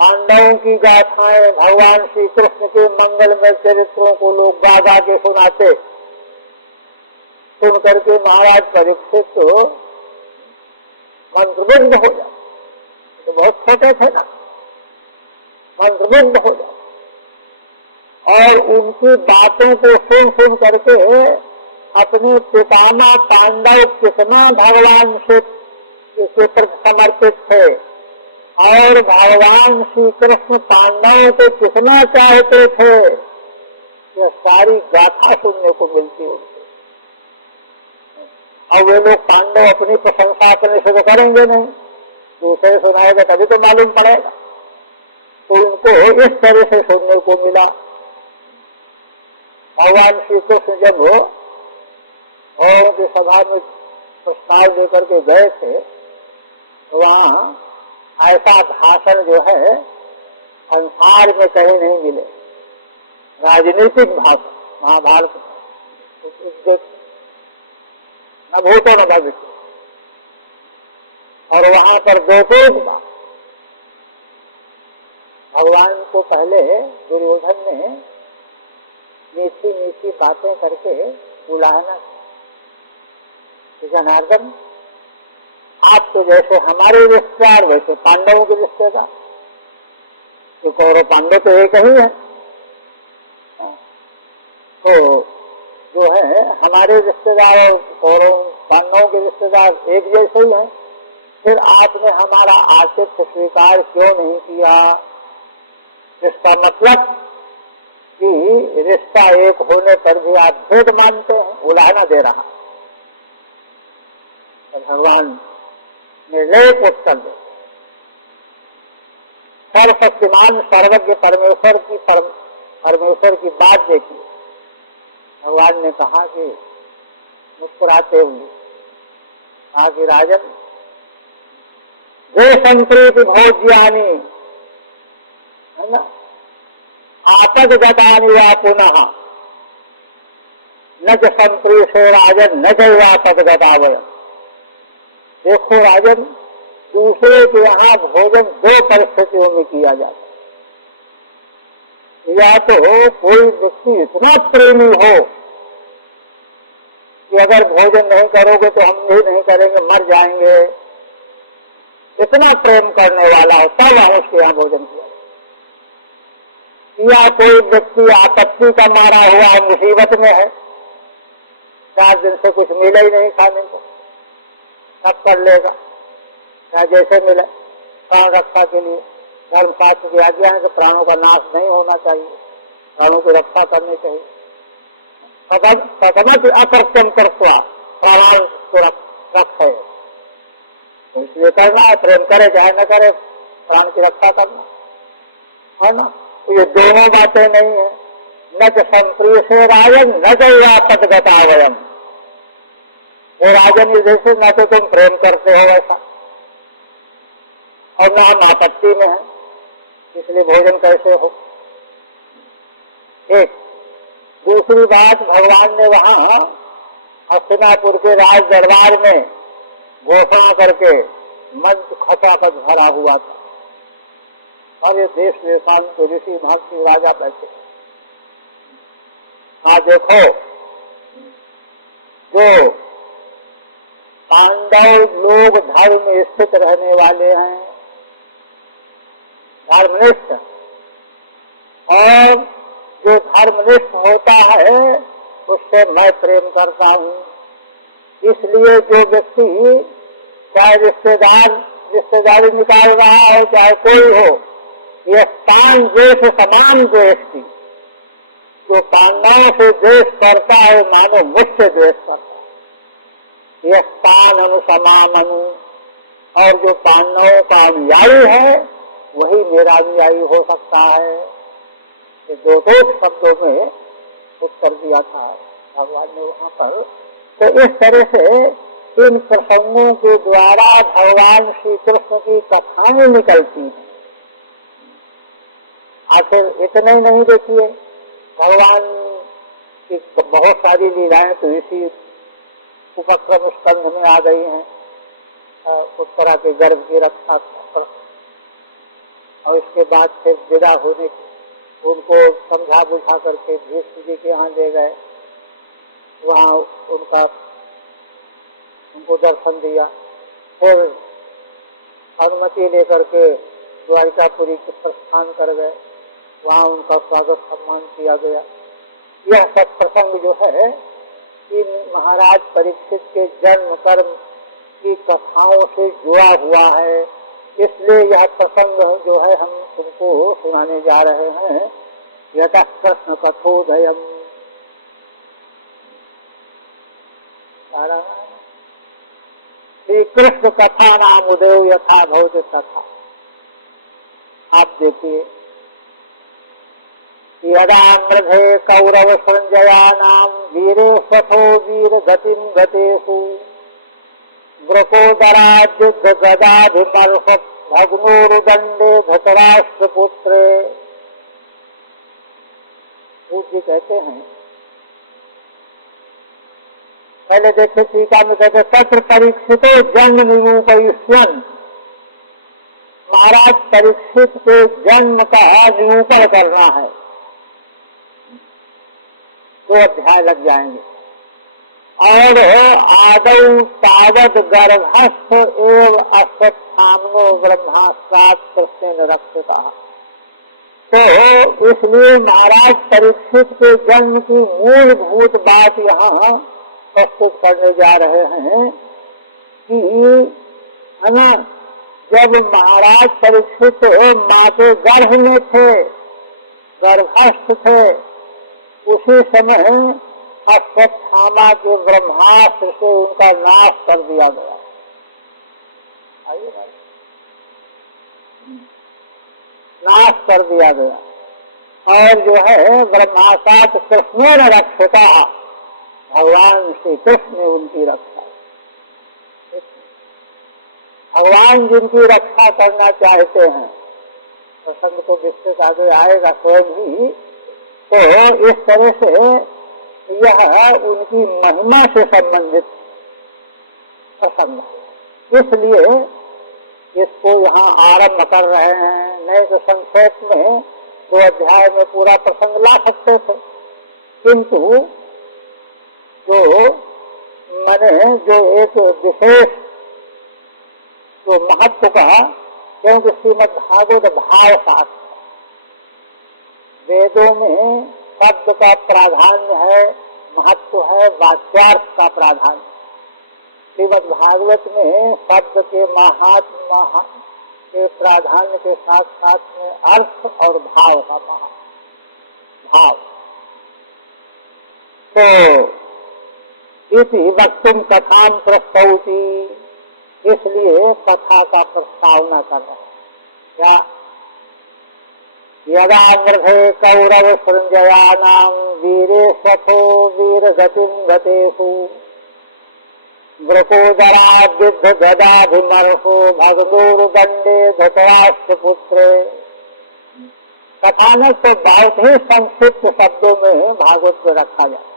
पांडवों की गाथाएं, भगवान श्री कृष्ण के मंगलमय चरित्रों को लोग गा गा के सुनाते। सुन करके महाराज परीक्षित तो मंत्रमुग्ध हो जाए, तो बहुत छोटे थे ना, मंत्रमुग्ध हो जाए और उनकी बातों को सुन सुन करके अपने पितामह पांडव कितना भगवान से समर्पित थे और भगवान श्री कृष्ण पांडवों को कितना चाहते थे, यह सारी गाथा सुनने को मिलती उनको। और वे लोग पांडव अपनी प्रशंसा करने से तो करेंगे नहीं, दूसरे सुनाएगा तभी तो मालूम पड़ेगा। तो उनको इस तरह से सुनने को मिला। भगवान श्री कृष्ण जब और की सभा में प्रस्ताव लेकर के गए थे, वहाँ ऐसा भाषण जो है संसार में कहीं नहीं मिले। राजनीतिक भाषण महाभारत न भूतो न भविष्य, और वहाँ पर दो भगवान को पहले दुर्योधन ने मीठी मीठी बातें करके बुलाना। जनार्दन, आप तो जैसे हमारे रिश्तेदार वैसे पांडवों के रिश्तेदार, तो कौरव पांडव तो एक ही है, तो जो है हमारे रिश्तेदार और कौरव पांडवों के रिश्तेदार एक जैसे ही हैं, फिर आपने हमारा आतिथ्य स्वीकार क्यों नहीं किया? इसका मतलब कि रिश्ता एक होने पर भी आप भेद मानते हैं, उलाहना दे रहा। तो भगवान निर्लेप उत्तर दे, सर्वशक्तिमान सर्वज्ञ परमेश्वर की बात देखिए। भगवान ने कहा कि मुस्कुराते हुए कहा कि राजन, वे संप्रीति भोज्यानि है ना, आपदगतानि वा पुनः न च संप्रीषो राजन न चैवापदगता वयम्। देखो राजन, दूसरे के यहाँ भोजन दो परिस्थितियों में किया जाता है। या तो कोई व्यक्ति इतना प्रेमी हो कि अगर भोजन नहीं करोगे तो हम भी नहीं करेंगे, मर जाएंगे, इतना प्रेम करने वाला हो तब हम उसके यहाँ भोजन किया। या कोई व्यक्ति आपत्ति का मारा हुआ है, मुसीबत में है, 4 दिन से कुछ मिला ही नहीं खाने को, तब कर लेगा, या जैसे मिले प्राण रक्षा के लिए। धर्मशास्त्र की आज्ञा है कि प्राणों का नाश नहीं होना चाहिए, प्राणों की रक्षा करनी चाहिए। अप्रत्यम कृत्वा प्राणान रक्षे, इसलिए करना है, प्रेम करे चाहे न करे, प्राण की रक्षा करना है ना। ये दोनों बातें नहीं है। न च संप्रिय से राजन न चैवापदगता वयम्। वो राजन जैसे न तो तुम प्रेम करते हो ऐसा, और न हम आपत्ति में है, इसलिए भोजन कैसे हो। एक दूसरी बात, भगवान ने वहाँ हस्तिनापुर के राज दरबार में घोषणा करके मंच खचाखच भरा हुआ था, और ये देश देशांत के ऋषि महर्षि राजा बैठे। देखो, जो पांडव लोग धर्म में स्थित रहने वाले हैं, धर्मनिष्ठ, और जो धर्मनिष्ठ होता है उससे मैं प्रेम करता हूँ। इसलिए जो व्यक्ति चाहे रिश्तेदारी निकाल रहा हो, चाहे कोई हो, यह स्थान द्वेष समान द्वेष की, जो पांडवों से द्वेष करता है मानो मुझसे द्वेष करता है। यह स्थान अनुसमान अनु, और जो पांडवों का अनुयायी है वही मेरा अनुयायी हो सकता है। ये दो शब्दों में उत्तर दिया था भगवान ने वहाँ पर। तो इस तरह से इन प्रसंगों के द्वारा भगवान श्री कृष्ण की कथाएं निकलती हैं। आखिर इतने ही नहीं, देखिए भगवान की बहुत सारी लीलाएं तो इसी उपक्रम स्कंध में आ गई हैं। उत्तरा के गर्भ की रक्षा, और इसके बाद फिर विदा होने उनको समझा बुझा करके भीष्म जी के यहाँ ले गए, वहाँ उनको दर्शन दिया। फिर अनुमति लेकर के द्वारिकापुरी के प्रस्थान कर गए, वहाँ उनका स्वागत सम्मान किया गया। यह सब प्रसंग जो है इन महाराज परीक्षित के जन्म कर्म की कथाओं से जुड़ा हुआ है, इसलिए यह प्रसंग जो है हम तुमको सुनाने जा रहे हैं। यथा कृष्ण कथोदयम, श्री कृष्ण कथा नाम उदय यथा भवत कथा। आप देखिए, यदा मृधे कौरव संजयानां वीरे स्वथो वीर गतिं गतेषु वृकोदराद्युद्ध गदाभिमर्श भग्नोरुदंडे धृतराष्ट्रपुत्रे। जी कहते हैं, पहले देखे टीका में कहते तत्र परीक्षितो जन्म निरूपयिष्यन्, महाराज परीक्षित के जन्म का निरूपण करना है। 2 अध्याय लग जाएंगे। और आदौ तावद गर्भस्थ एव अश्वत्थामनो ब्रह्मास्त्रात् कृष्णेन रक्षिता। तो इसलिए महाराज परीक्षित के जन्म की मूलभूत बात यहाँ प्रस्तुत करने जा रहे हैं कि है ना, जब महाराज परीक्षित माँ के गर्भ में थे, गर्भस्थ थे, उसी समय अश्वत्थामा के ब्रह्मास्त्र से उनका नाश कर दिया गया। नाश कर दिया गया। और जो है ब्रह्मास्त्र कृष्ण ने रक्षिता, भगवान श्री कृष्ण ने उनकी रक्षा। भगवान जिनकी रक्षा करना चाहते हैं, प्रसंग तो विस्तृत आगे आएगा स्वयं ही, तो इस तरह से यह उनकी महिमा से संबंधित प्रसंग, इसलिए इसको यहाँ आरंभ कर रहे हैं। नहीं तो संक्षेप में 2 अध्याय में पूरा प्रसंग ला सकते थे, किंतु जो मैंने जो एक विशेष जो महत्व का, क्योंकि श्रीमद् भागवत भाव शास्त्र, वेदों में शब्द का प्राधान्य है, महत्व है, वाच्यार्थ का प्राधान्य। श्रीमद् भागवत में शब्द के महात्मा के प्राधान्य के साथ साथ में अर्थ और भाव का भाव। तो इसी वक्तुम कथां प्रस्तौति, इसलिए कथा का प्रस्तावना कर रहे हैं। यदा मृधे कौरव संजयानां वीरे स्वथो वीर गतिं गतेषु वृकोदराद्युद्ध गदाभिमर्शो भग्नोरुदंडे धृतराष्ट्रपुत्रे। कथानक तो बहुत ही संक्षिप्त शब्दों में भागवत को रखा जाए।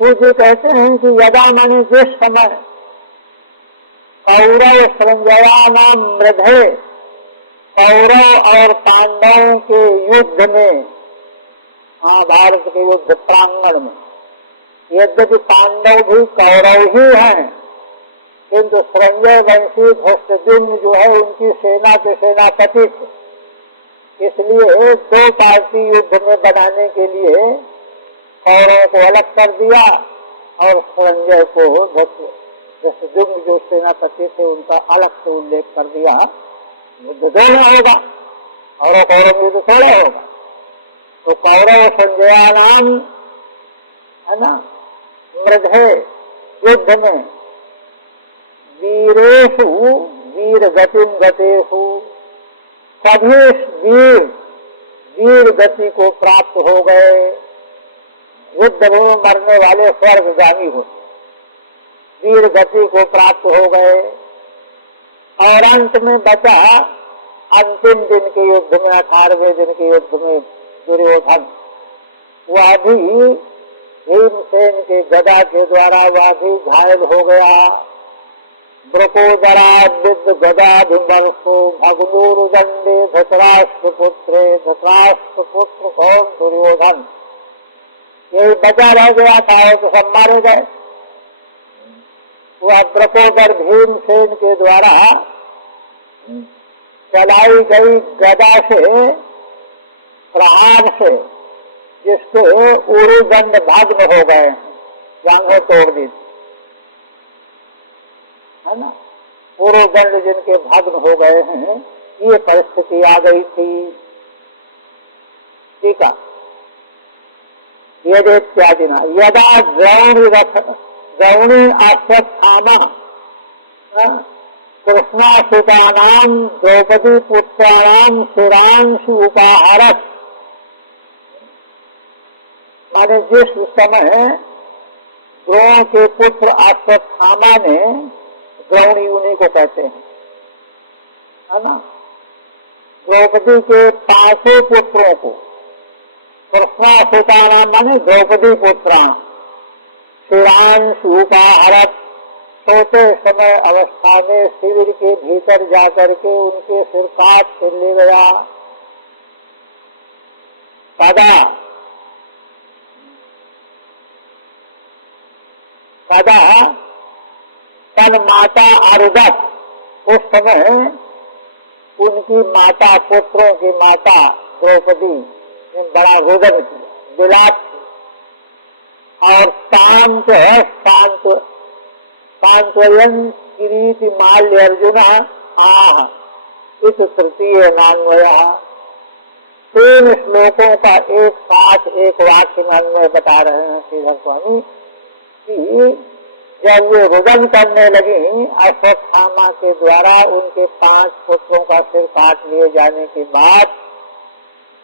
सूर्य कहते हैं कि यदा माने जिस समय कौरव संजयानां मृधे, कौरव और पांडवों के युद्ध में, महाभारत के युद्ध प्रांगण में, यद्यपि पांडव भी कौरव ही हैं, किंतु संजय वंशी धृष्टद्युम्न जो है उनकी सेना के सेनापति थे, इसलिए 2 पार्टी युद्ध में बनाने के लिए कौरवों को अलग कर दिया और संजय को धृष्टद्युम्न जो सेनापति थे उनका अलग से उल्लेख कर दिया। युद्ध दोनों होगा और कौरव युद्ध थोड़ा होगा। तो कौरव संजयानाम, है ना, मृधे युद्ध में, वीरेषु वीर गतिं गतेषु, सभी वीर वीर गति को प्राप्त हो गए। युद्ध में मरने वाले स्वर्गगामी हो, वीर गति को प्राप्त हो गए। और अंत में बचा अंतिम दिन के युद्ध में, 18वें दिन के युद्ध में दुर्योधन, वह भी भीमसेन के गदा के द्वारा वह भी घायल हो गया। द्रकोदराद्विद गदाधिवर्षो भगनूरुदंडे धृतराष्ट्रपुत्रे, धृतराष्ट्रपुत्र कौन? दुर्योधन। यही बचा रह गया था तो सब मारे गए। वह द्रकोदर भीमसेन के द्वारा चलाई गई गदा से, प्रहार से, जिसके उरुदंड भग्न हो गए, जांघें तोड़ दी, है ना। उरुदंड जिनके भग्न हो गए हैं, ये परिस्थिति आ गई थी। ठीक है। यदेत्यादिना यदा द्रौणी अश्वत्थामा कृष्णासुतानां द्रौपदी पुत्राणां शिरांशु उपाहरत, माने जिस समय द्रोण के पुत्र अश्वत्थामा ने, द्रौणी उन्हीं को कहते हैं, है ना, द्रौपदी के 5 पुत्रों को, कृष्णासुतानां माने द्रौपदी पुत्राणां, शिरांशु उपाहरत, सोते समय अवस्था में शिविर के भीतर जाकर के उनके सिर काट कर ले गया। कदा तन माता अरुदत, उस समय उनकी माता, पुत्रों की माता द्रौपदी ने बड़ा रुदन किया, विलाप किया। और शांत है, सांत्वयन किरीति माल्य अर्जुन आह इस तृतीय नान्वया। 3 श्लोकों का एक साथ एक वाक्य में बता रहे हैं श्रीधर स्वामी कि जब वे रुदन करने लगी अश्वत्थामा के द्वारा उनके 5 पुत्रों का सिर काट लिए जाने के बाद,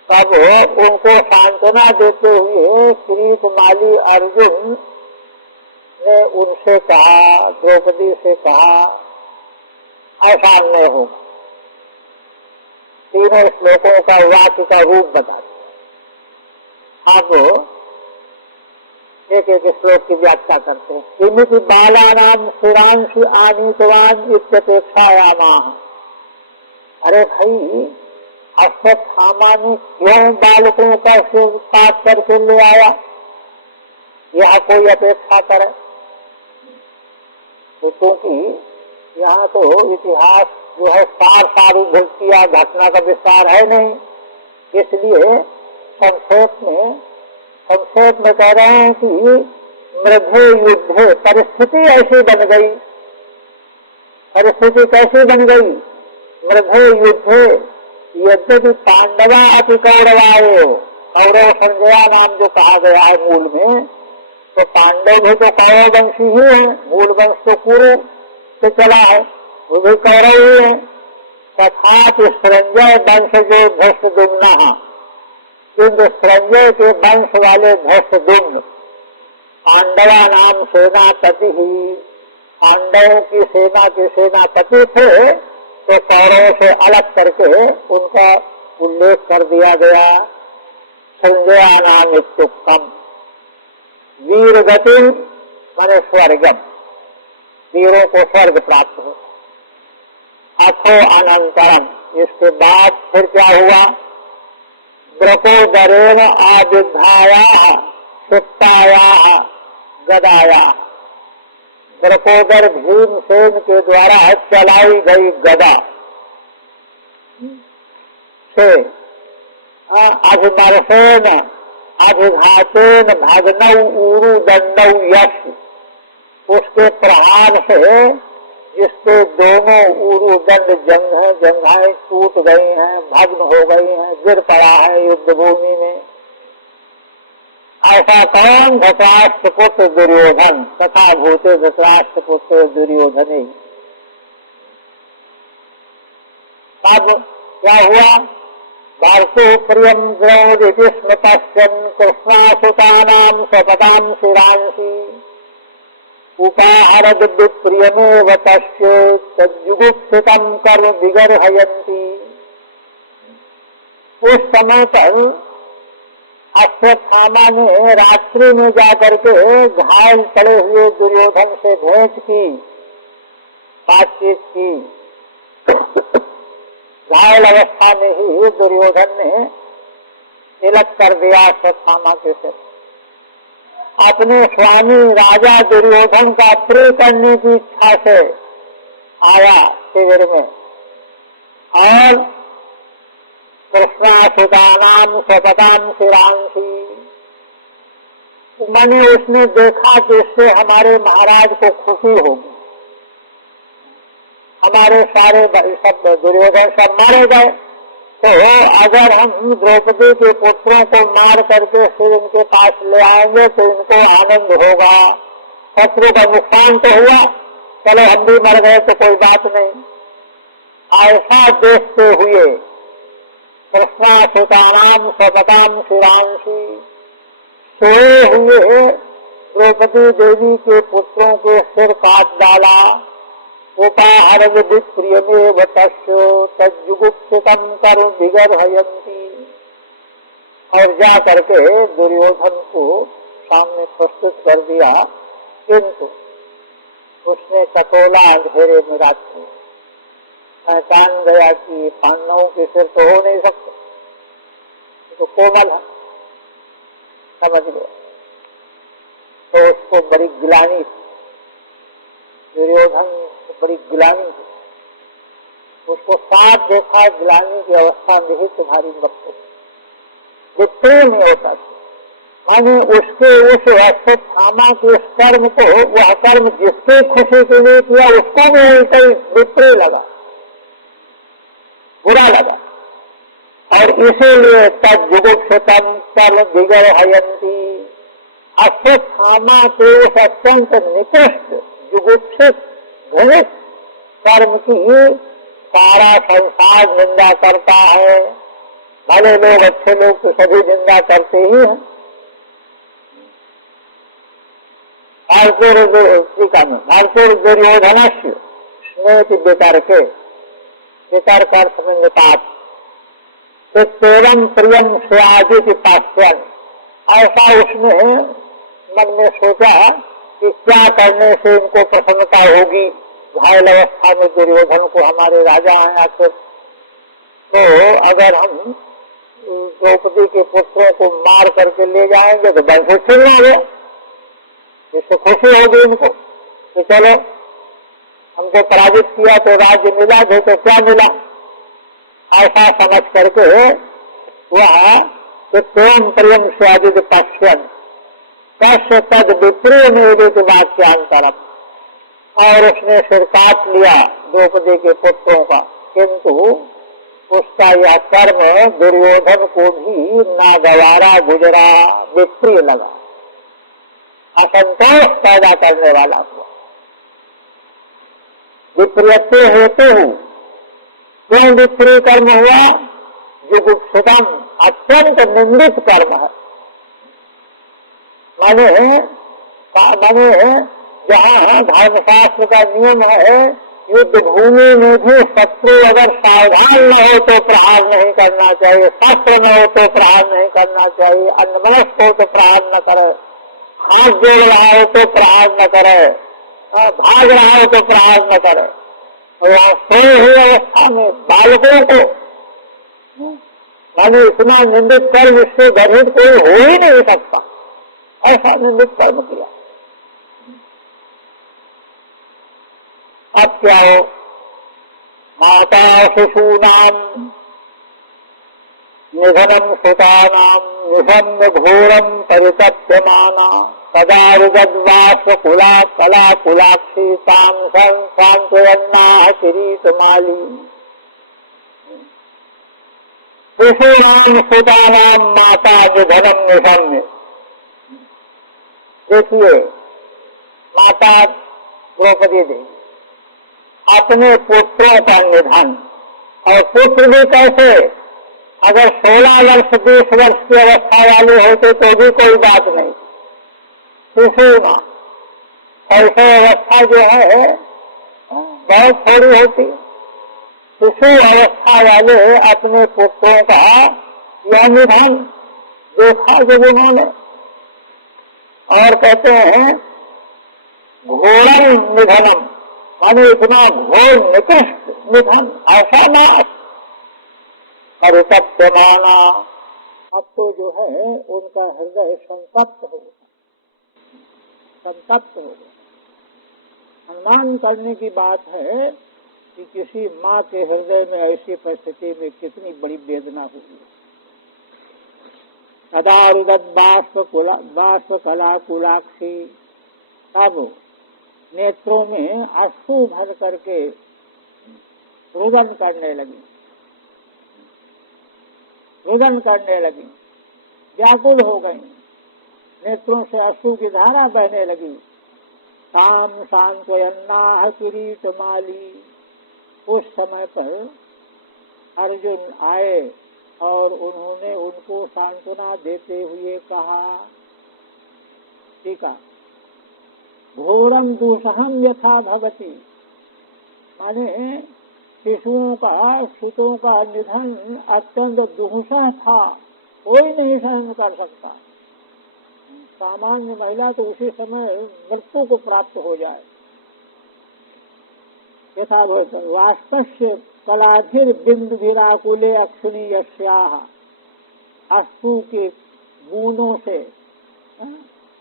तब उनको सांत्वना देते हुए किरीटमाली अर्जुन ने उनसे कहा, द्रौपदी से कहा, ऐसा नहीं होगा। 3 श्लोकों का वाक्य का रूप बता दिया। आप एक एक श्लोक की व्याख्या करते हैं। किमिति बालानाम शिरांशु आनीतवान इत्यपेक्षायामाह। अरे भाई, अश्वत्थामा ने क्यों बालकों का सिर काट करके ले आया, यह कोई अपेक्षा करे? तो क्योंकि यहाँ तो इतिहास जो है सार उद्धृतियां घटना का विस्तार है नहीं, इसलिए संक्षेप में कह रहे हैं कि मृधे युद्धे परिस्थिति ऐसी बन गई। परिस्थिति कैसी बन गई? मृधे युद्धे यद्यपि पांडवा अति कौरवायो, कौरव संजया नाम जो कहा गया है मूल में, तो पांडव भी तो कौरव वंशी ही है, मूल वंश तो कुरु से चला है, वो भी कौरव ही है। तथापि संजय वंश जो धृष्टद्युम्न, किंतु संजय के वंश वाले धृष्टद्युम्न पांडवा नाम सेनापति ही, पांडवों की सेना के सेनापति थे, तो कौरवों से अलग करके उनका उल्लेख कर दिया गया। संजया नाम इत्युक्तम वीर गति माने स्वर्गम, वीरों को स्वर्ग प्राप्त हो। अथो अनंतरम, इसके बाद फिर क्या हुआ? द्रकोदरेण आविद्धायाः सुप्तायाः गदायाः, द्रकोदर भीमसेन के द्वारा चलाई गई गदा से अभिमर्शेन अभिघातेन भग्नौ ऊरु दंडौ यश, उसके प्रहार से जिसके दोनों ऊरु दंड जंघाएं टूट गई हैं, भग्न हो गई हैं, गिर पड़ा है युद्ध भूमि में। ऐसा कौन? धृतराष्ट्रपुत्र दुर्योधन, तथा भूते धृतराष्ट्रपुत्र दुर्योधन। तब क्या हुआ? वार्षो प्रियम द्रौपदी स्मृतस्यन् कृष्णासुतानां स्वपदां शिरांसि उपाहरद प्रियमेव पश्येत् तद्युगुप्सितं कर्म विगर्हयन्ति। उस समय पर अश्वत्थामा ने रात्रि में जाकर के घायल पड़े हुए दुर्योधन से भेंट की बातचीत की। घायल अवस्था में ही दुर्योधन ने तिलक कर दिया अश्वत्थामा के सिर। अपने स्वामी राजा दुर्योधन का प्रिय करने की इच्छा से आया शिविर में और कृष्णासुतानाम स्वपदान शिरांशी, मैंने उसने देखा कि इससे हमारे महाराज को खुशी होगी, हमारे सारे सब दुर्योधन सब मारे गए, तो अगर हम द्रौपदी के पुत्रों को मार करके फिर इनके पास ले आएंगे तो इनको आनंद होगा, शत्रु का नुकसान तो हुआ, चलो हम भी मर गए तो कोई बात नहीं। ऐसा देखते हुए कृष्णासुतानाम स्वपदाम शिरांशी, सोए हुए द्रौपदी देवी के पुत्रों के सिर काट डाला। उपाहरण विप्रियमेव तस्य तज्जुगुप्सितम कर्म विगर्हयन्ति, और जा करके दुर्योधन को सामने प्रस्तुत कर दिया, किंतु उसने कटोला अंधेरे में रात्रि पहचान गया कि पांडवों के सिर तो हो नहीं सकते, तो कोमल है, समझ गया। तो उसको बड़ी गिलानी, दुर्योधन बड़ी गिलानी, उसको साथ देखा गिलानी की अवस्था में ही तुम्हारी मृत्यु, विप्रिय नहीं होता, माने उसके उस अश्वत्थामा के उस कर्म को, वह कर्म जिसकी खुशी के लिए किया उसको भी कई विप्रिय लगा, बुरा लगा, और इसीलिए तज्जुगुप्सितम कर्म विगर्हयन्ति, अश्वत्थामा के उस अत्यंत निकृष्ट जुगुप्सित घृणित कर्म की सारा संसार निंदा करता है। भले लोग अच्छे लोग तो सभी निंदा करते ही हैं। भारतीय दुर्योधनस्य स्मृति वितर्के, वितर्क अर्थ में निपात, तेरम प्रियम स्वादित पास्यन, ऐसा उसने मन में सोचा कि क्या करने से इनको प्रसन्नता होगी। घायल अवस्था में दुर्योधन को हमारे राजा हैं आखिर, तो अगर हम द्रौपदी के पुत्रों को मार करके ले जाएंगे तो बंधु छिड़ना हो, इससे खुशी होगी इनको कि चलो हमको पराजित किया तो राज्य मिला, तो क्या मिला, ऐसा समझ करके वह प्रेम प्रेम स्वादित पश्यन कश्य तद विप्रिय मेरे वाक्यांतरम, और उसने सिर काट लिया द्रौपदी के पुत्रों का, किंतु उसका यह कर्म दुर्योधन को भी नागवारा गुजरा, विप्रिय लगा, असंतोष पैदा करने वाला हुआ। विप्रियत्व हेतु क्यों विप्रिय कर्म हुआ? जुगुप्सितम, अत्यंत निंदित कर्म है। माने जहाँ धर्मशास्त्र का नियम है, युद्ध भूमि में भी शत्रु अगर सावधान न हो तो प्रहार नहीं करना चाहिए, शस्त्र न हो तो प्रहार नहीं करना चाहिए, अन्यमनस्क हो तो प्रहार न करे, हाथ जोड़ रहा हो तो प्रहार न करे, भाग रहा हो तो प्रहार न करे। वहाँ सोई हुई अवस्था में बालकों को माने इतना निंदित कर्म, इससे गर्भित कोई हो ही नहीं सकता, ऐसा निंदित कर्म किया। अब क्या हो? माता शिशूनाम निधनम सुतानाम निधन घोरम परितप्यमाना कदा रुगद्वास कुला कला कुलाक्षी ताम सांत्वयन्ना किरीटमाली। शिशूनाम सुतानाम माता निधनम निधन, देखिए माता द्रौपदी देवी अपने पुत्रों का निधन, और पुत्र भी कैसे, अगर 16 वर्ष 20 वर्ष की अवस्था वाले होते तो भी कोई बात नहीं, शिशु ना, ऐसे अवस्था जो है बहुत थोड़ी होती। शिशु अवस्था वाले अपने पुत्रों का यह निधन देखा जब उन्होंने, और कहते हैं घोरम निधनम, माने इतना घोर निकृष्ट निधन ऐसा नाश परितप्त माना। अब तो जो है उनका हृदय संतप्त हो गया, संतप्त हो गया। अनुमान करने की बात है कि किसी माँ के हृदय में ऐसी परिस्थिति में कितनी बड़ी वेदना हुई। सदा रुदत बाष्प कला कुलाक्षी, तब नेत्रों में अश्रु भर करके रुदन करने लगी, रुदन करने लगी, व्याकुल हो गई, नेत्रों से अश्रु की धारा बहने लगी। ताम सांत्वयन्नाह किरीट माली, उस समय पर अर्जुन आए और उन्होंने उनको सांत्वना देते हुए कहा, ठीक है, घोरम दुसहम यथा भवती, माने शिशुओं का सुतों का निधन अत्यंत दुस्सह था, कोई नहीं सहन कर सकता। सामान्य महिला तो उसी समय मृत्यु को प्राप्त हो जाए। यथा वाष्पस्य कलाधिर बिंदु विराकुले अक्षुणी यस्याः, अश्रु के बूंदों से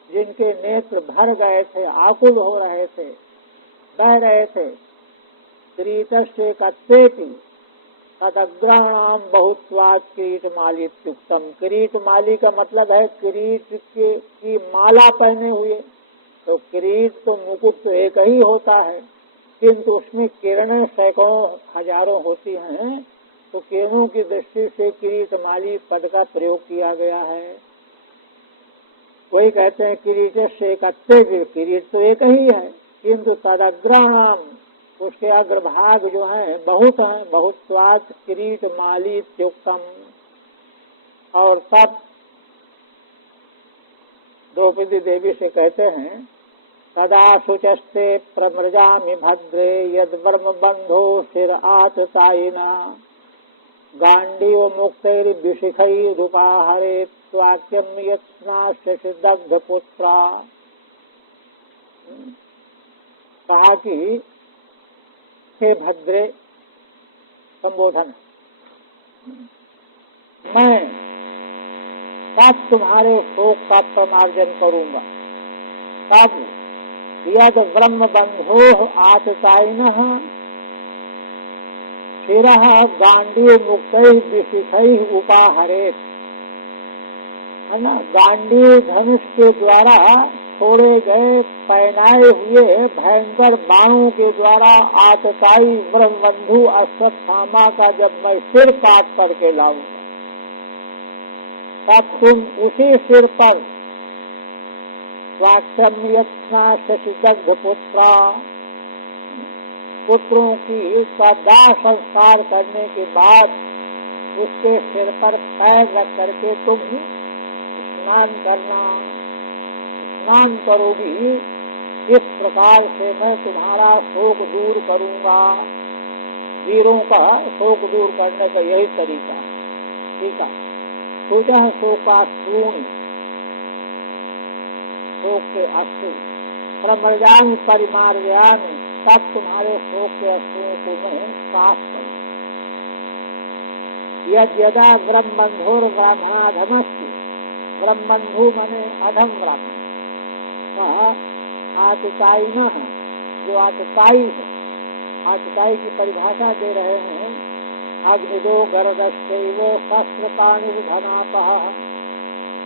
जिनके नेत्र भर गए थे, आकुल हो रहे थे, बह रहे थे। किरीटस्य कत्तेति तदग्राणाम बहुत्वात् किरीट मालित्युक्तम, किरीट माली का मतलब है किरीट की माला पहने हुए। तो किरीट तो मुकुट तो एक ही होता है, किंतु उसमें किरणें सैकड़ों हजारों होती हैं, तो किरणों की दृष्टि से किरीट माली पद का प्रयोग किया गया है। वही कहते हैं किरीट से कत्ते, किरीट तो एक ही है, किंतु तदग्राणाम, उसके अग्रभाग जो है बहुत हैं, बहुत स्वाद किरीट माली त्युक्तम। और तब द्रौपदी देवी से कहते हैं, तदा शुचस्ते प्रमृजामि भद्रे यद ब्रह्म बंधो सिर आततायिना, गांडीव मुक्तैर्विशिखैः रूपाहरे स्वाक्यम यत्नाश्च दग्ध पुत्रा। कहा कि हे भद्रे, संबोधन, मैं तब तुम्हारे शोक का प्रमार्जन करूंगा। तब यद ब्रह्म बंधो आततायिनः शिरः गांडीव मुक्तैः विशिखैः उपाहरेत्, है ना, गांडीव धनुष के द्वारा छोड़े गए पहनाए हुए भयंकर बाणों के द्वारा आतताई ब्रह्मबंधु अश्वत्थामा का जब मैं सिर काट करके लाऊंगा, तब तुम उसी सिर पर स्वाक्षम्यत्ना शशिदग्ध पुत्रा, पुत्रों की का दाह संस्कार करने के बाद उसके सिर पर पैर रख करके तुम स्नान करना, स्नान करोगी। इस प्रकार से मैं तुम्हारा शोक दूर करूंगा। वीरों का शोक दूर करने का यही तरीका है। ठीक है, सोचा शोकाश्रूणि, शोक के अश्रु, प्रमर्जान परिमार्जन, तब तुम्हारे शोक के अश्रुओं को मैं साफ करूं। यद यदा ब्रह्मबंधोर ब्राह्मणाधमस्ति, ब्रह्मबंधु मने अधम ब्राह्मण का आततायिनः, जो आततायी है, आततायी की परिभाषा दे रहे हैं। अग्निदो गर्दश्चैव शस्त्रपाणिर्धनापः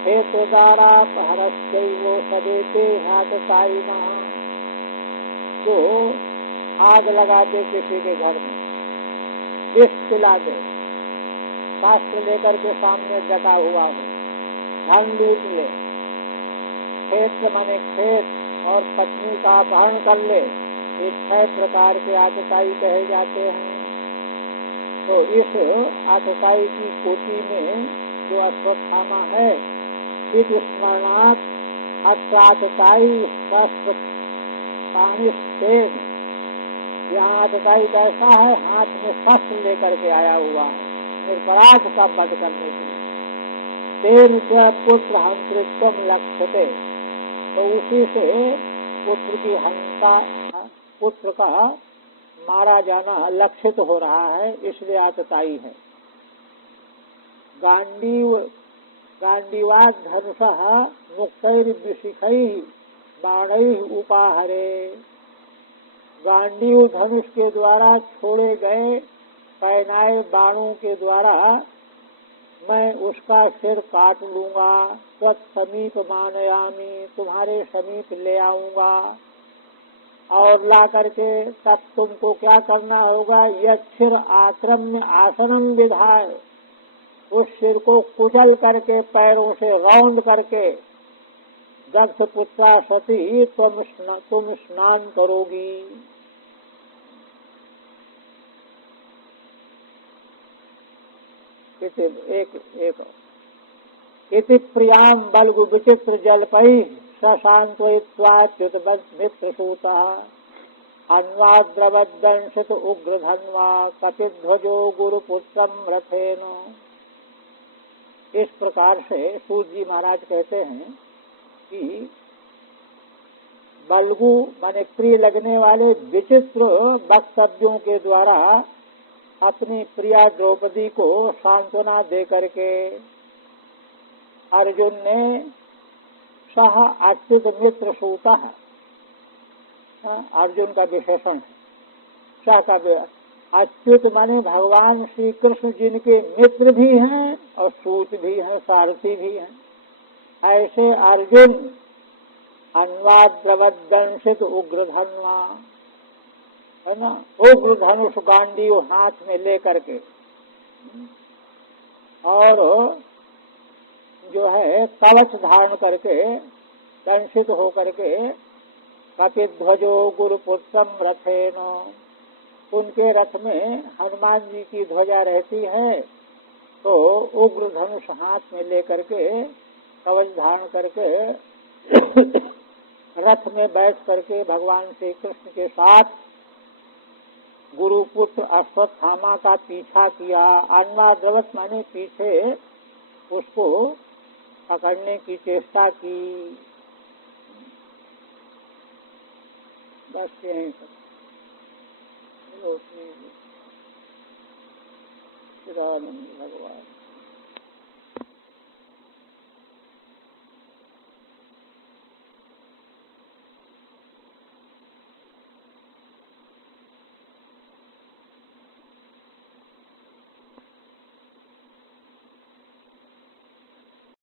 हेतुदारापहरश्चैव सदेते आततायिनः, जो आग लगा दे किसी के घर में, विष पिला दे, शास्त्र लेकर के सामने डटा हुआ हो, धन लूट ले, क्षेत्र माने खेत और पत्नी का अपहरण कर ले, ये 6 प्रकार के आतताई कहे जाते हैं। तो इस आतताई की कोटि में जो अश्वत्थामा है, इस स्मरणात् अत्रातताई शस्त्र पाणिस्तेन, यहाँ आतताई कैसा है, हाथ में शस्त्र लेकर के आया हुआ है निर्पराध का वध करने के लिए। तेन च पुत्र हंतृत्वम लक्ष्यते, तो उसी से पुत्र की हंता पुत्र का मारा जाना लक्षित हो रहा है, इसलिए आतताई है। गांडीवाद धनुषः मुक्तैर्विशिखैः बाणैः उपाहरे। गांडीव धनुष के द्वारा छोड़े गए पहनाए बाणों के द्वारा मैं उसका सिर काट लूंगा। तत्समीप मानयामी, तुम्हारे समीप ले आऊंगा। और ला करके तब तुमको क्या करना होगा, यच्छिर आक्रम्य आसनम विधाय, उस सिर को कुचल करके पैरों से रौंद करके दक्ष पुत्रा सती तुम स्नान करोगी। इति प्रियाम बल्गु विचित्र जलपै सशांत्वयित्वाच्युत मित्रसूतः अन्वाद्रवदंशित उग्र धन्वा कपिध्वजो गुरुपुत्रम रथेन। इस प्रकार से सूत जी महाराज कहते हैं कि बल्गु माने प्रिय लगने वाले विचित्र वक्तव्यों के द्वारा अपनी प्रिया द्रौपदी को सांत्वना दे करके अर्जुन ने सह अच्युत मित्र सूता, अर्जुन का विशेषण सह का अच्युत माने भगवान श्री कृष्ण जिनके मित्र भी हैं और सूत भी हैं, सारथी भी हैं, ऐसे अर्जुन अन्वाद्रवदंशित उग्र धन्वा, है ना, उग्र धनुष गांडीव हाथ में लेकर के और जो है कवच धारण करके दंशित होकर के कपिध्वजो गुरुपुत्रम रथेन, उनके रथ में हनुमान जी की ध्वजा रहती है, तो उग्र धनुष हाथ में लेकर के कवच धारण करके रथ में बैठ करके भगवान श्री कृष्ण के साथ गुरुपुत्र अश्वत्थामा का पीछा किया। अन्वाद्रवत माने पीछे उसको पकड़ने की चेष्टा की। बस यहीं तक भगवान।